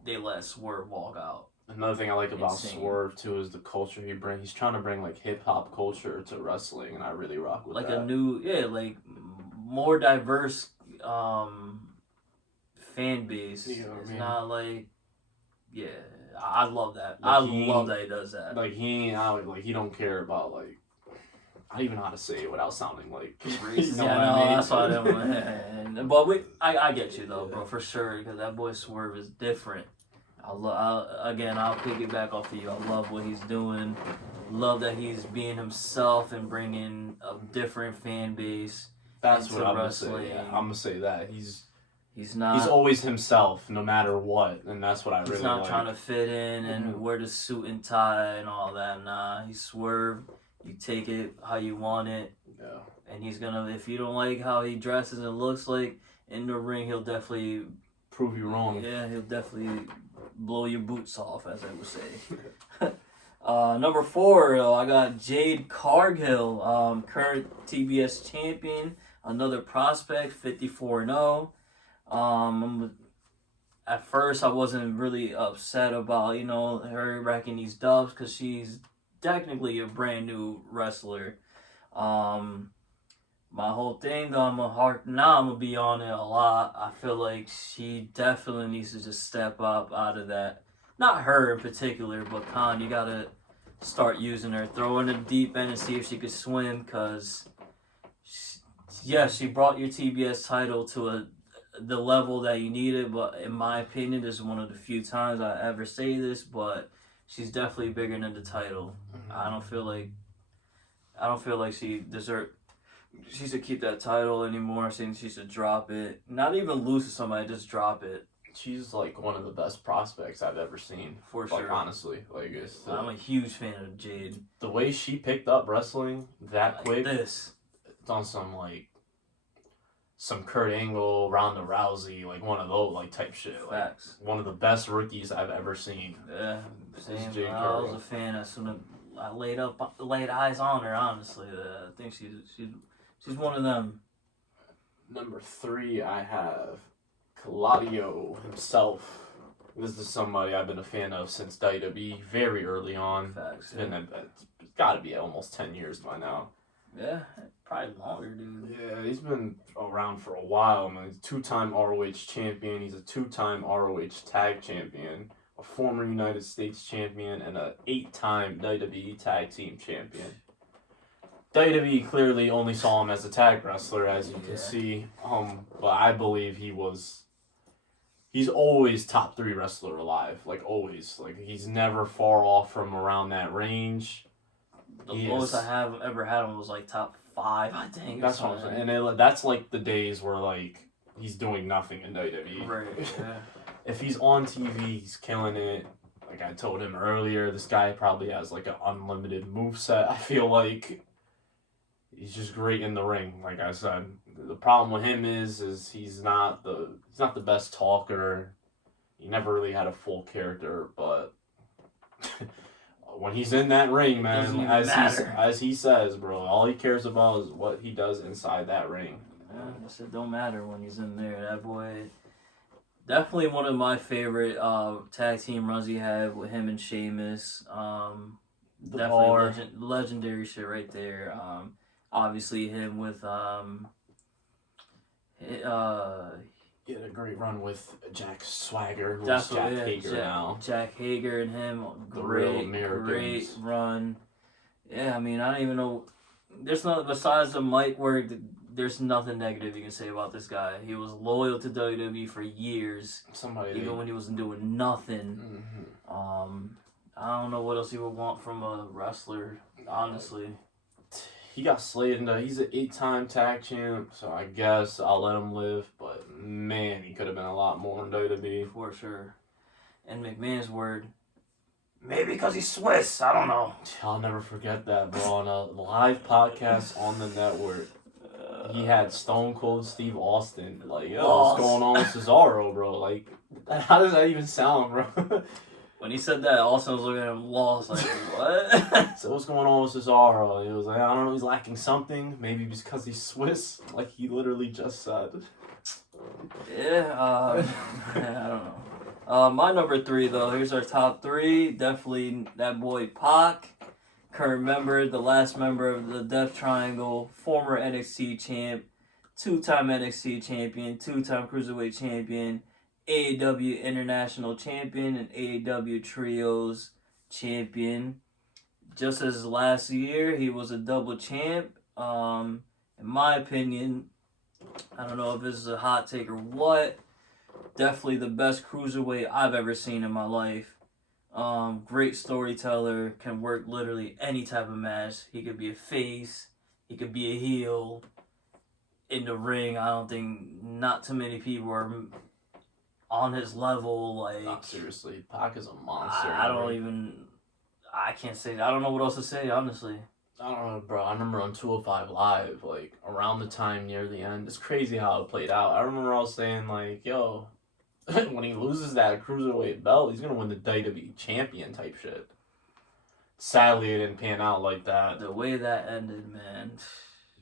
they let Swerve walk out. Another thing I like about Insane. Swerve, too, is the culture he brings. He's trying to bring, hip-hop culture to wrestling, and I really rock with that. A new, more diverse fan base. You know what I It's mean? not I love that. Like, I love that he does that. He ain't out, he don't care about, I don't even know how to say it without sounding Racist. know Yeah, what I mean? that's why I don't want. But I get you though, bro, for sure, because that boy Swerve is different. I'll piggyback off of you. I love what he's doing. Love that he's being himself and bringing a different fan base. That's into what I'm gonna wrestling. say. Yeah, I'm gonna say that He's not. he's always himself, no matter what, and that's what I really He's not like. trying to fit in and wear the suit and tie and all that. Nah, he's Swerve. You take it how you want it, Yeah. and he's gonna. If you don't like how he dresses and looks like in the ring, he'll definitely. Prove you wrong. Yeah, he'll definitely blow your boots off, as I would say. Number 4, I got Jade Cargill, current TBS champion, another prospect, 54-0. At first, I wasn't really upset about, her racking these dubs because she's technically a brand new wrestler. My whole thing, though, I'm gonna be on it a lot. I feel like she definitely needs to just step up out of that. Not her in particular, but Khan, you gotta start using her. Throw her in the deep end and see if she could swim, because, she brought your TBS title to the level that you needed, but in my opinion, this is one of the few times I ever say this, but she's definitely bigger than the title. I don't feel like she should keep that title anymore. I think she should drop it. Not even lose to somebody, just drop it. She's like one of the best prospects I've ever seen. For sure. Honestly, I'm a huge fan of Jade. The way she picked up wrestling that quick. This. It's on some Kurt Angle, Ronda Rousey, like one of those type shit. Facts. One of the best rookies I've ever seen. Yeah, same. Jade I was a fan as soon as I laid eyes on her. Honestly, I think she's one of them. Number 3, I have Claudio himself. This is somebody I've been a fan of since WWE very early on. Facts. It's got to be almost 10 years by now. Yeah, probably longer, dude. Yeah, he's been around for a while, man. He's a 2-time ROH champion. He's a 2-time ROH tag champion, a former United States champion, and a 8-time WWE tag team champion. WWE clearly only saw him as a tag wrestler, as you can see. But I believe he's always top 3 wrestler alive. Like, always. Like, he's never far off from around that range. The lowest I have ever had him was top 5, I think. That's what I'm saying. And that's the days where he's doing nothing in WWE. Right. Yeah. If he's on TV, he's killing it. Like I told him earlier, this guy probably has an unlimited moveset. I feel like he's just great in the ring. Like I said, the problem with him is he's not the best talker. He never really had a full character, but when he's in that ring, man, as he says, bro, all he cares about is what he does inside that ring. Yeah, it don't matter when he's in there. That boy, definitely one of my favorite tag team runs he had with him and Sheamus. Definitely legendary shit right there. Obviously him with He had a great run with Jack Swagger, who's Jack Hager now. Jack Hager and him, great run. Yeah, I mean, I don't even know. There's not, besides the mic work, there's nothing negative you can say about this guy. He was loyal to WWE for years, even when he wasn't doing nothing. Mm-hmm. I don't know what else you would want from a wrestler, honestly. He got slayed into. He's an 8-time tag champ, so I guess I'll let him live. But man, he could have been a lot more in WWE. For sure. And McMahon's word, maybe because he's Swiss. I don't know. I'll never forget that, bro. On a live podcast on the network, he had Stone Cold Steve Austin. What's going on with Cesaro, bro? How does that even sound, bro? When he said that, Austin was looking at him lost, what? So what's going on with Cesaro? He was like, I don't know, he's lacking something. Maybe because he's Swiss, like he literally just said. Yeah, I don't know. My number 3, though, here's our top 3. Definitely that boy Pac, current member, the last member of the Death Triangle, former NXT champ, 2-time NXT champion, 2-time Cruiserweight champion, AEW International Champion, and AEW Trios Champion. Just as last year, he was a double champ. In my opinion, I don't know if this is a hot take or what, definitely the best cruiserweight I've ever seen in my life. Great storyteller, can work literally any type of match. He could be a face, he could be a heel. In the ring, I don't think not too many people are on his level. Not seriously, Pac is a monster. I can't say that. I don't know what else to say, honestly. I don't know, bro. I remember on 205 Live, around the time near the end, it's crazy how it played out. I remember I was saying, yo, when he loses that cruiserweight belt, he's gonna win the WWE champion type shit. sadly it didn't pan out like that. The way that ended, man.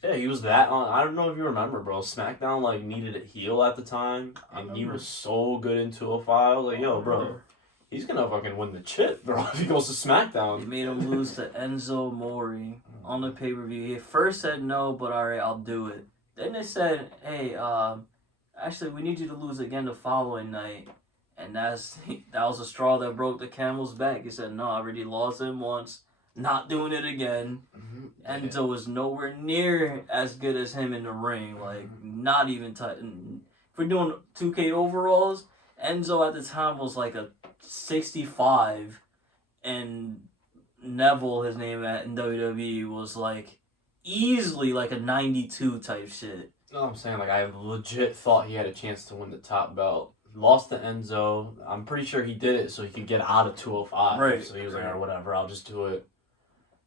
Yeah, he was that on. I don't know if you remember, bro. SmackDown like needed a heel at the time, I and he remember. was so good in 205. I was like, yo, bro, he's gonna fucking win the chip, bro, if he goes to They SmackDown. made him lose to Enzo Mori on the pay-per-view. He first said no, but alright, I'll do it. Then they said, hey, actually, we need you to lose again the following night. And that was a straw that broke the camel's back. He said, no, I already lost him once. Not doing it again. Enzo was nowhere near as good as him in the ring. Like, not even touching. If we're doing 2K overalls, Enzo at the time was like a 65. And Neville, his name in WWE, was like easily like a 92 type shit. No, I'm saying like I legit thought he had a chance to win the top belt. Lost to Enzo. I'm pretty sure he did it so he could get out of 205. Right. So he was like, all right, whatever, I'll just do it.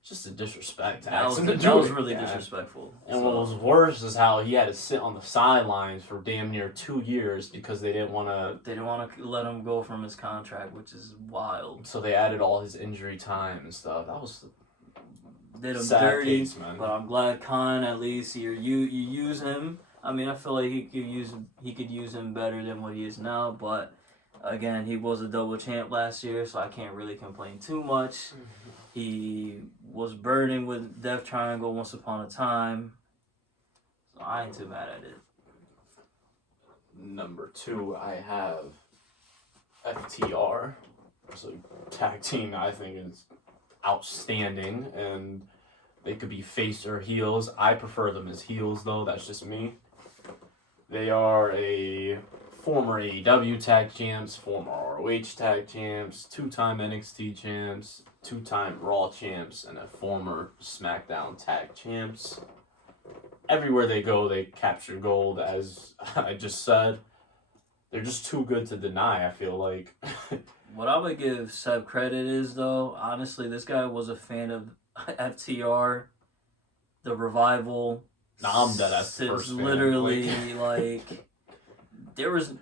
Just a disrespect. That was really disrespectful. And what was worse is how he had to sit on the sidelines for damn near 2 years because they didn't want to. They didn't want to let him go from his contract, which is wild. So they added all his injury time and stuff. That was Did him sad dirty, case, man. but I'm glad Khan at least you use him. I mean, I feel like he could use him better than what he is now. But again, he was a double champ last year, so I can't really complain too much. He was burning with Death Triangle once upon a time, so I ain't too mad at it. Number 2, I have FTR. It's a tag team I think is outstanding, and they could be face or heels. I prefer them as heels, though. That's just me. They are a former AEW tag champs, former ROH tag champs, 2-time NXT champs, 2-time Raw champs, and a former SmackDown tag champs. Everywhere they go, they capture gold, as I just said. They're just too good to deny, I feel like. What I'm going to give Seb credit is, though, honestly, this guy was a fan of FTR, the Revival. Nah, I'm dead as the Since first fan. literally, like, there was...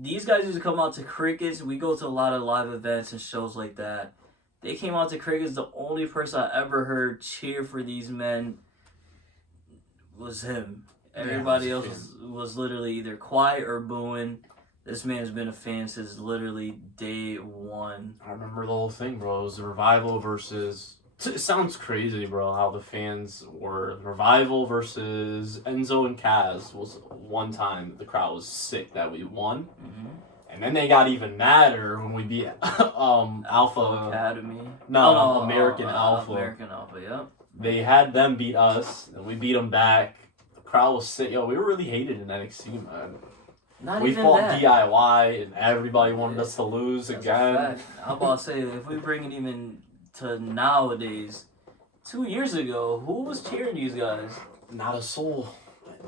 These guys used to come out to crickets. We go to a lot of live events and shows like that. They came out to crickets. The only person I ever heard cheer for these men was him. Everybody else was literally either quiet or booing. This man's been a fan since literally day one. I remember the whole thing, bro. It was the Revival versus... It sounds crazy, bro, how the fans were. Revival versus Enzo and Kaz was one time the crowd was sick that we won. Mm-hmm. And then they got even madder when we beat Alpha Academy. American Alpha. American Alpha, yep. They had them beat us, and we beat them back. The crowd was sick. Yo, we were really hated in NXT, man. Not we even fought that. DIY, and everybody wanted us to lose That's again. a fact. I'm about to say, if we bring it even to nowadays, 2 years ago, who was cheering these guys? Not a soul.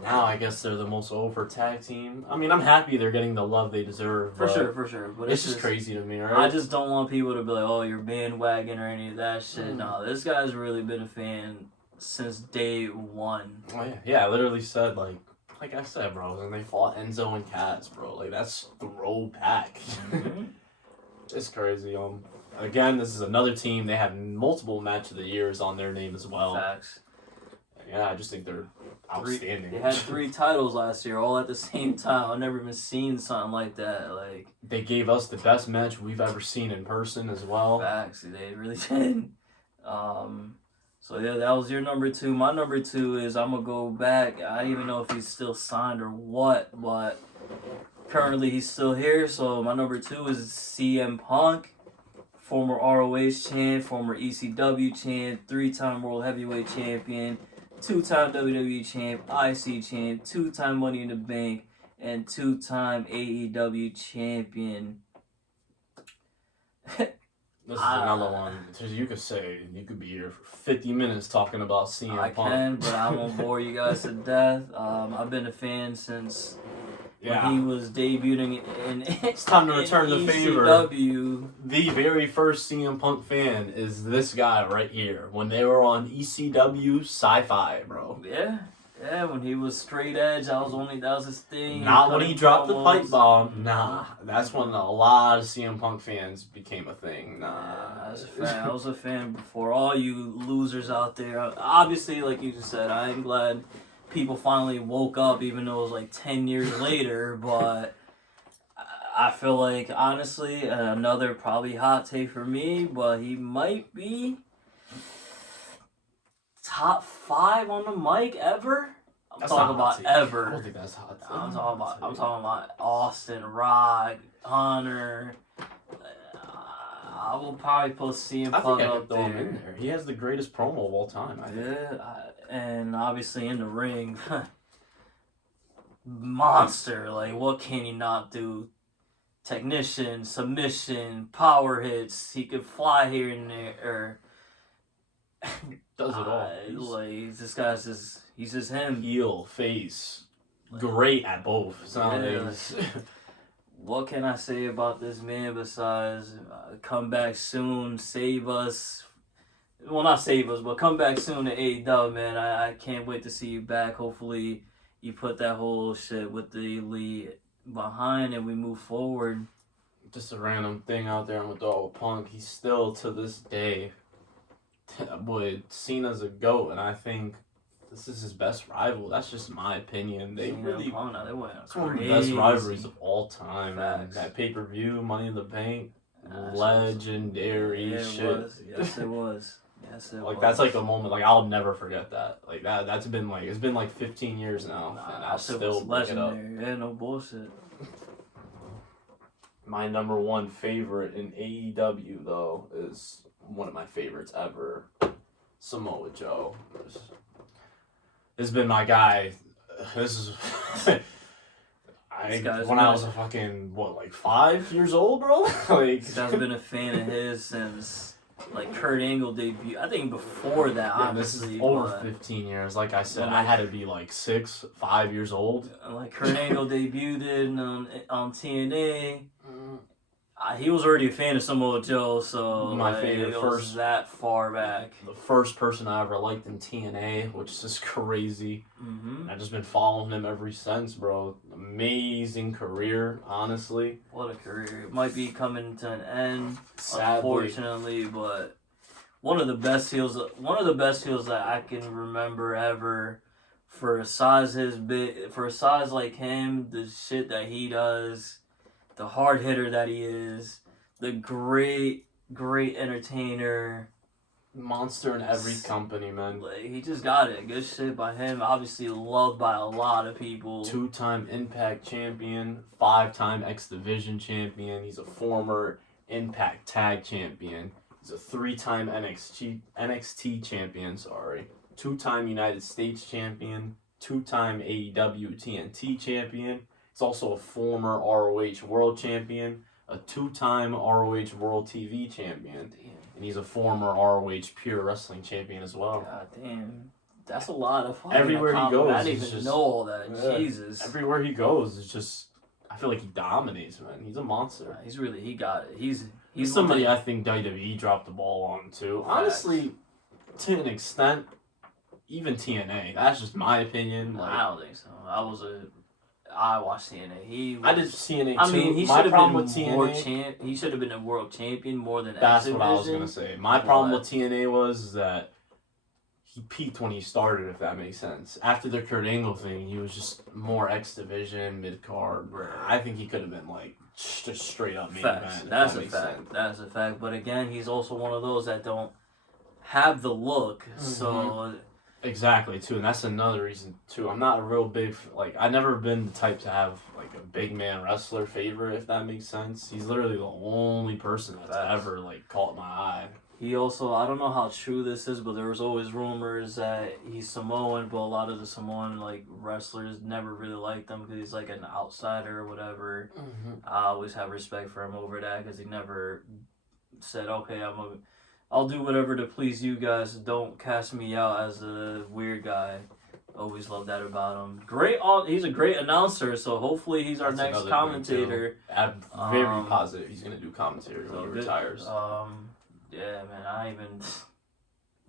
Now I guess they're the most over tag team. I mean, I'm happy they're getting the love they deserve. For sure. But It's just crazy to me, right? I just don't want people to be like, oh, you're bandwagon or any of that shit. Mm. No, this guy's really been a fan since day one. Oh, yeah, I literally said, like I said, bro, and they fought Enzo and Kaz, bro. Like, that's throwback. Mhm. It's crazy. Again, this is another team. They have multiple match of the years on their name as well. Facts. Yeah, I just think they're outstanding. They had 3 titles last year, all at the same time. I've never even seen something like that. Like, They gave us the best match we've ever seen in person as well. facts, they really did. So yeah, that was your number 2. My number 2 is, I'm gonna go back. I don't even know if he's still signed or what, but currently he's still here. So my number 2 is CM Punk, former ROH champ, former ECW champ, 3-time World Heavyweight champion, 2-time WWE champ, IC champ, 2-time Money in the Bank, and 2-time AEW champion. This is another one. You could say, you could be here for 50 minutes talking about CM I Punk. can, but I won't bore you guys to death. I've been a fan since when he was debuting in It's time to return the favor. ECW. The very first CM Punk fan is this guy right here. When they were on ECW Sci-Fi, bro. Yeah, Yeah, when he was straight edge, that was his thing. Not when he dropped the pipe promos. bomb. Nah, that's when a lot of CM Punk fans became a thing. Yeah, Nah, I was a fan. I was a fan before all you losers out there. Obviously, like you just said, I am glad people finally woke up, even though it was like 10 years later. But I feel like, honestly, another probably hot take for me, but he might be top 5 on the mic ever. I'm That's talking not hot about take. ever. I don't think that's hot. I'm talking about Austin, Rock, Hunter. I will probably put CM I Punk think I up could throw him there. in there. He has the greatest promo of all time. I think. And obviously in the ring, monster. Like, what can he not do? Technician, submission, power hits. He could fly here and there. Does it all. Like, this guy's just, he's just him. Heel, face, great at both. Nowadays. What can I say about this man besides come back soon, save us? Well, not save us, but come back soon to AEW, man. I can't wait to see you back. Hopefully, you put that whole shit with the Elite behind and we move forward. Just a random thing out there. I'm gonna throw with Punk. He's still to this day, seen as a GOAT, and I think this is his best rival. That's just my opinion. They really. Punk, they went It's one of the crazy. best rivalries of all time, man. Facts. That pay-per-view, Money in the Bank, Nah, legendary it shit. was. Yes, it was. Yes, it Like was. that's like a moment. Like I'll never forget that. Like that's been like it's been like 15 years now, and Nah, I'll that shit still was bring it up. legendary. Yeah, no bullshit. My number one favorite in AEW though is one of my favorites ever, Samoa Joe. It's been my guy. This is. When I was a fucking, 5 years old, bro? Like, I've been a fan of his since, like, Kurt Angle debut. I think before that, yeah, this is honestly. over but, 15 years. Like I said, Well, I had to be 5 years old. like, Kurt Angle debuted on TNA. He was already a fan of Samoa Joe, so My favorite it was first- that far back. The first person I ever liked in TNA, which is just crazy. Mm-hmm. I've just been following him ever since, bro. Amazing career, honestly. What a career. It might be coming to an end, Sadly. unfortunately, but one of the best heels that I can remember ever for a size like him, the shit that he does, the hard hitter that he is, the great entertainer. Monster in every company, man. Like, he just got it. Good shit by him. Obviously loved by a lot of people. 2-time Impact champion, 5-time X Division champion. He's a former Impact Tag champion. He's a 3-time NXT champion, 2-time United States champion, 2-time AEW TNT champion. He's also a former ROH World Champion, a 2-time ROH World TV Champion, and he's a former ROH Pure Wrestling Champion as well. God damn. That's a lot of fucking Everywhere he accomplishment. goes, I didn't he's even just- know all that. Yeah. Jesus. Everywhere he goes, it's just, I feel like he dominates, man. He's a monster. He got it. He's somebody I think WWE dropped the ball on too. Facts. Honestly, to an extent, even TNA. That's just my opinion. I don't think so. I watched TNA. I did TNA too. I mean, he My should have problem been with TNA. He should have been a world champion more than That's X what I was Division. gonna say. My problem But- with TNA was that he peaked when he started, if that makes sense. After the Kurt Angle thing, he was just more X Division, mid card. I think he could have been just straight up main Facts. event. That's if that a makes fact. sense. That's a fact. But again, he's also one of those that don't have the look. Mm-hmm. So Exactly too, and that's another reason too. I'm not a real big I've never been the type to have a big man wrestler favorite, if that makes sense. He's literally the only person that's Facts. ever caught my eye. he also, I don't know how true this is, but there was always rumors that he's Samoan, but a lot of the Samoan wrestlers never really liked him because he's an outsider or whatever. I always have respect for him over that because he never said, okay, I'll do whatever to please you guys. Don't cast me out as a weird guy. Always love that about him. He's a great announcer, so hopefully he's our That's next another commentator. I'm very positive he's gonna do commentary when he retires. Yeah, man,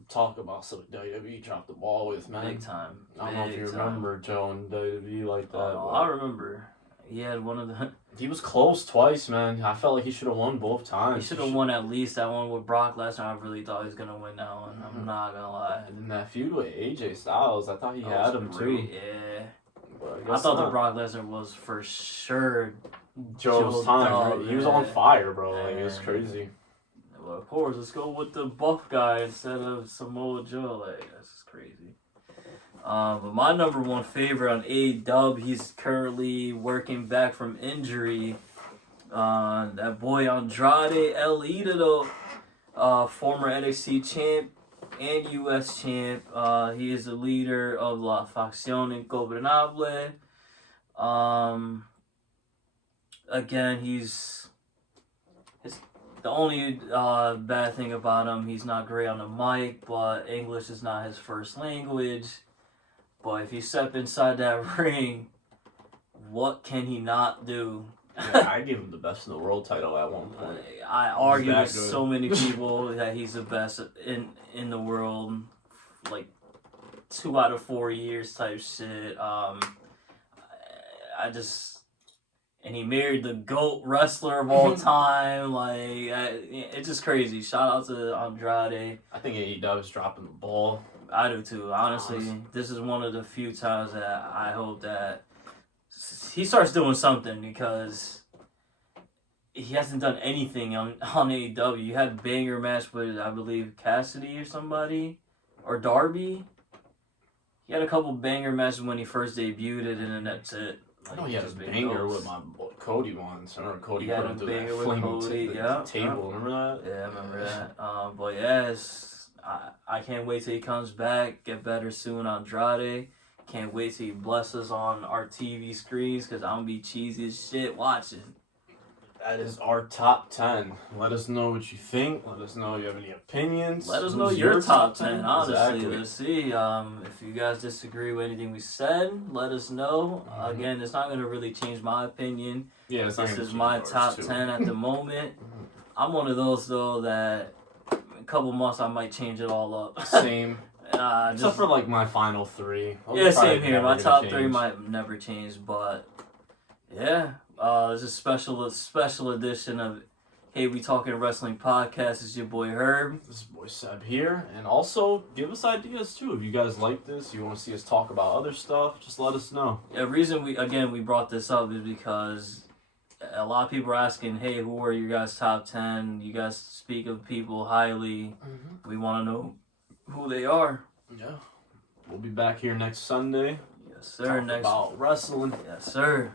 talk about something WWE dropped the ball with, man. Big time. I don't know if you remember Joe and WWE like that. Oh, I remember. He had one of the. He was close twice, man. I felt like he should have won both times. He should have won at least that one with Brock Lesnar. I really thought he was gonna win that one. I'm not gonna lie. And then that feud with AJ Styles, I thought he had him too. Yeah. But I thought the Brock Lesnar was for sure. Joe's time. dog, Right? He was on fire, bro. Like, it was Man. crazy. Well, of course, let's go with the buff guy instead of Samoa Joe. Like, that's just crazy. But my number one favorite on AEW, he's currently working back from injury. That boy Andrade El Idolo, former NXT champ and US champ. He is the leader of La Facción Ingobernable. Again, the only bad thing about him, he's not great on the mic, but English is not his first language. But if you step inside that ring, what can he not do? Yeah, I give him the best in the world title at one point. I argue that with good. so many people that he's the best in the world, like 2 out of 4 years type shit. And he married the GOAT wrestler of all time. Like, it's just crazy. Shout out to Andrade. I think AEW's dropping the ball. I do too. Honestly, this is one of the few times that I hope that he starts doing something, because he hasn't done anything on AEW. You had a banger match with, I believe, Cassidy or somebody, or Darby. He had a couple banger matches when he first debuted, and then that's it. I know he had a banger with my boy Cody once. I remember Cody put him through that flaming table. Remember that? Yeah, I remember that. But yeah, I can't wait till he comes back. Get better soon, Andrade. Can't wait till he blesses us on our TV screens, because I'm going to be cheesy as shit watching. That is our top 10. Let us know what you think. Let us know if you have any opinions. Let us know Who's your top 10, honestly. Exactly. Let's see. If you guys disagree with anything we said, let us know. Again, it's not going to really change my opinion. Yeah, it's not This gonna is change my ours, top too. 10 at the moment. I'm one of those, though, that in a couple months I might change it all up. Same. Just, Except for like my final 3. Those yeah, are same probably here. never My gonna top 3 change. might never change, but yeah. This is special edition of Hey We Talking Wrestling Podcast. It's your boy Herb. This is boy Seb here. And also, give us ideas too. If you guys like this, you want to see us talk about other stuff, just let us know. The reason we brought this up is because a lot of people are asking, hey, who are your guys' top 10? You guys speak of people highly. We want to know who they are. Yeah. We'll be back here next Sunday. Yes, sir. Talk about wrestling. Yes, sir.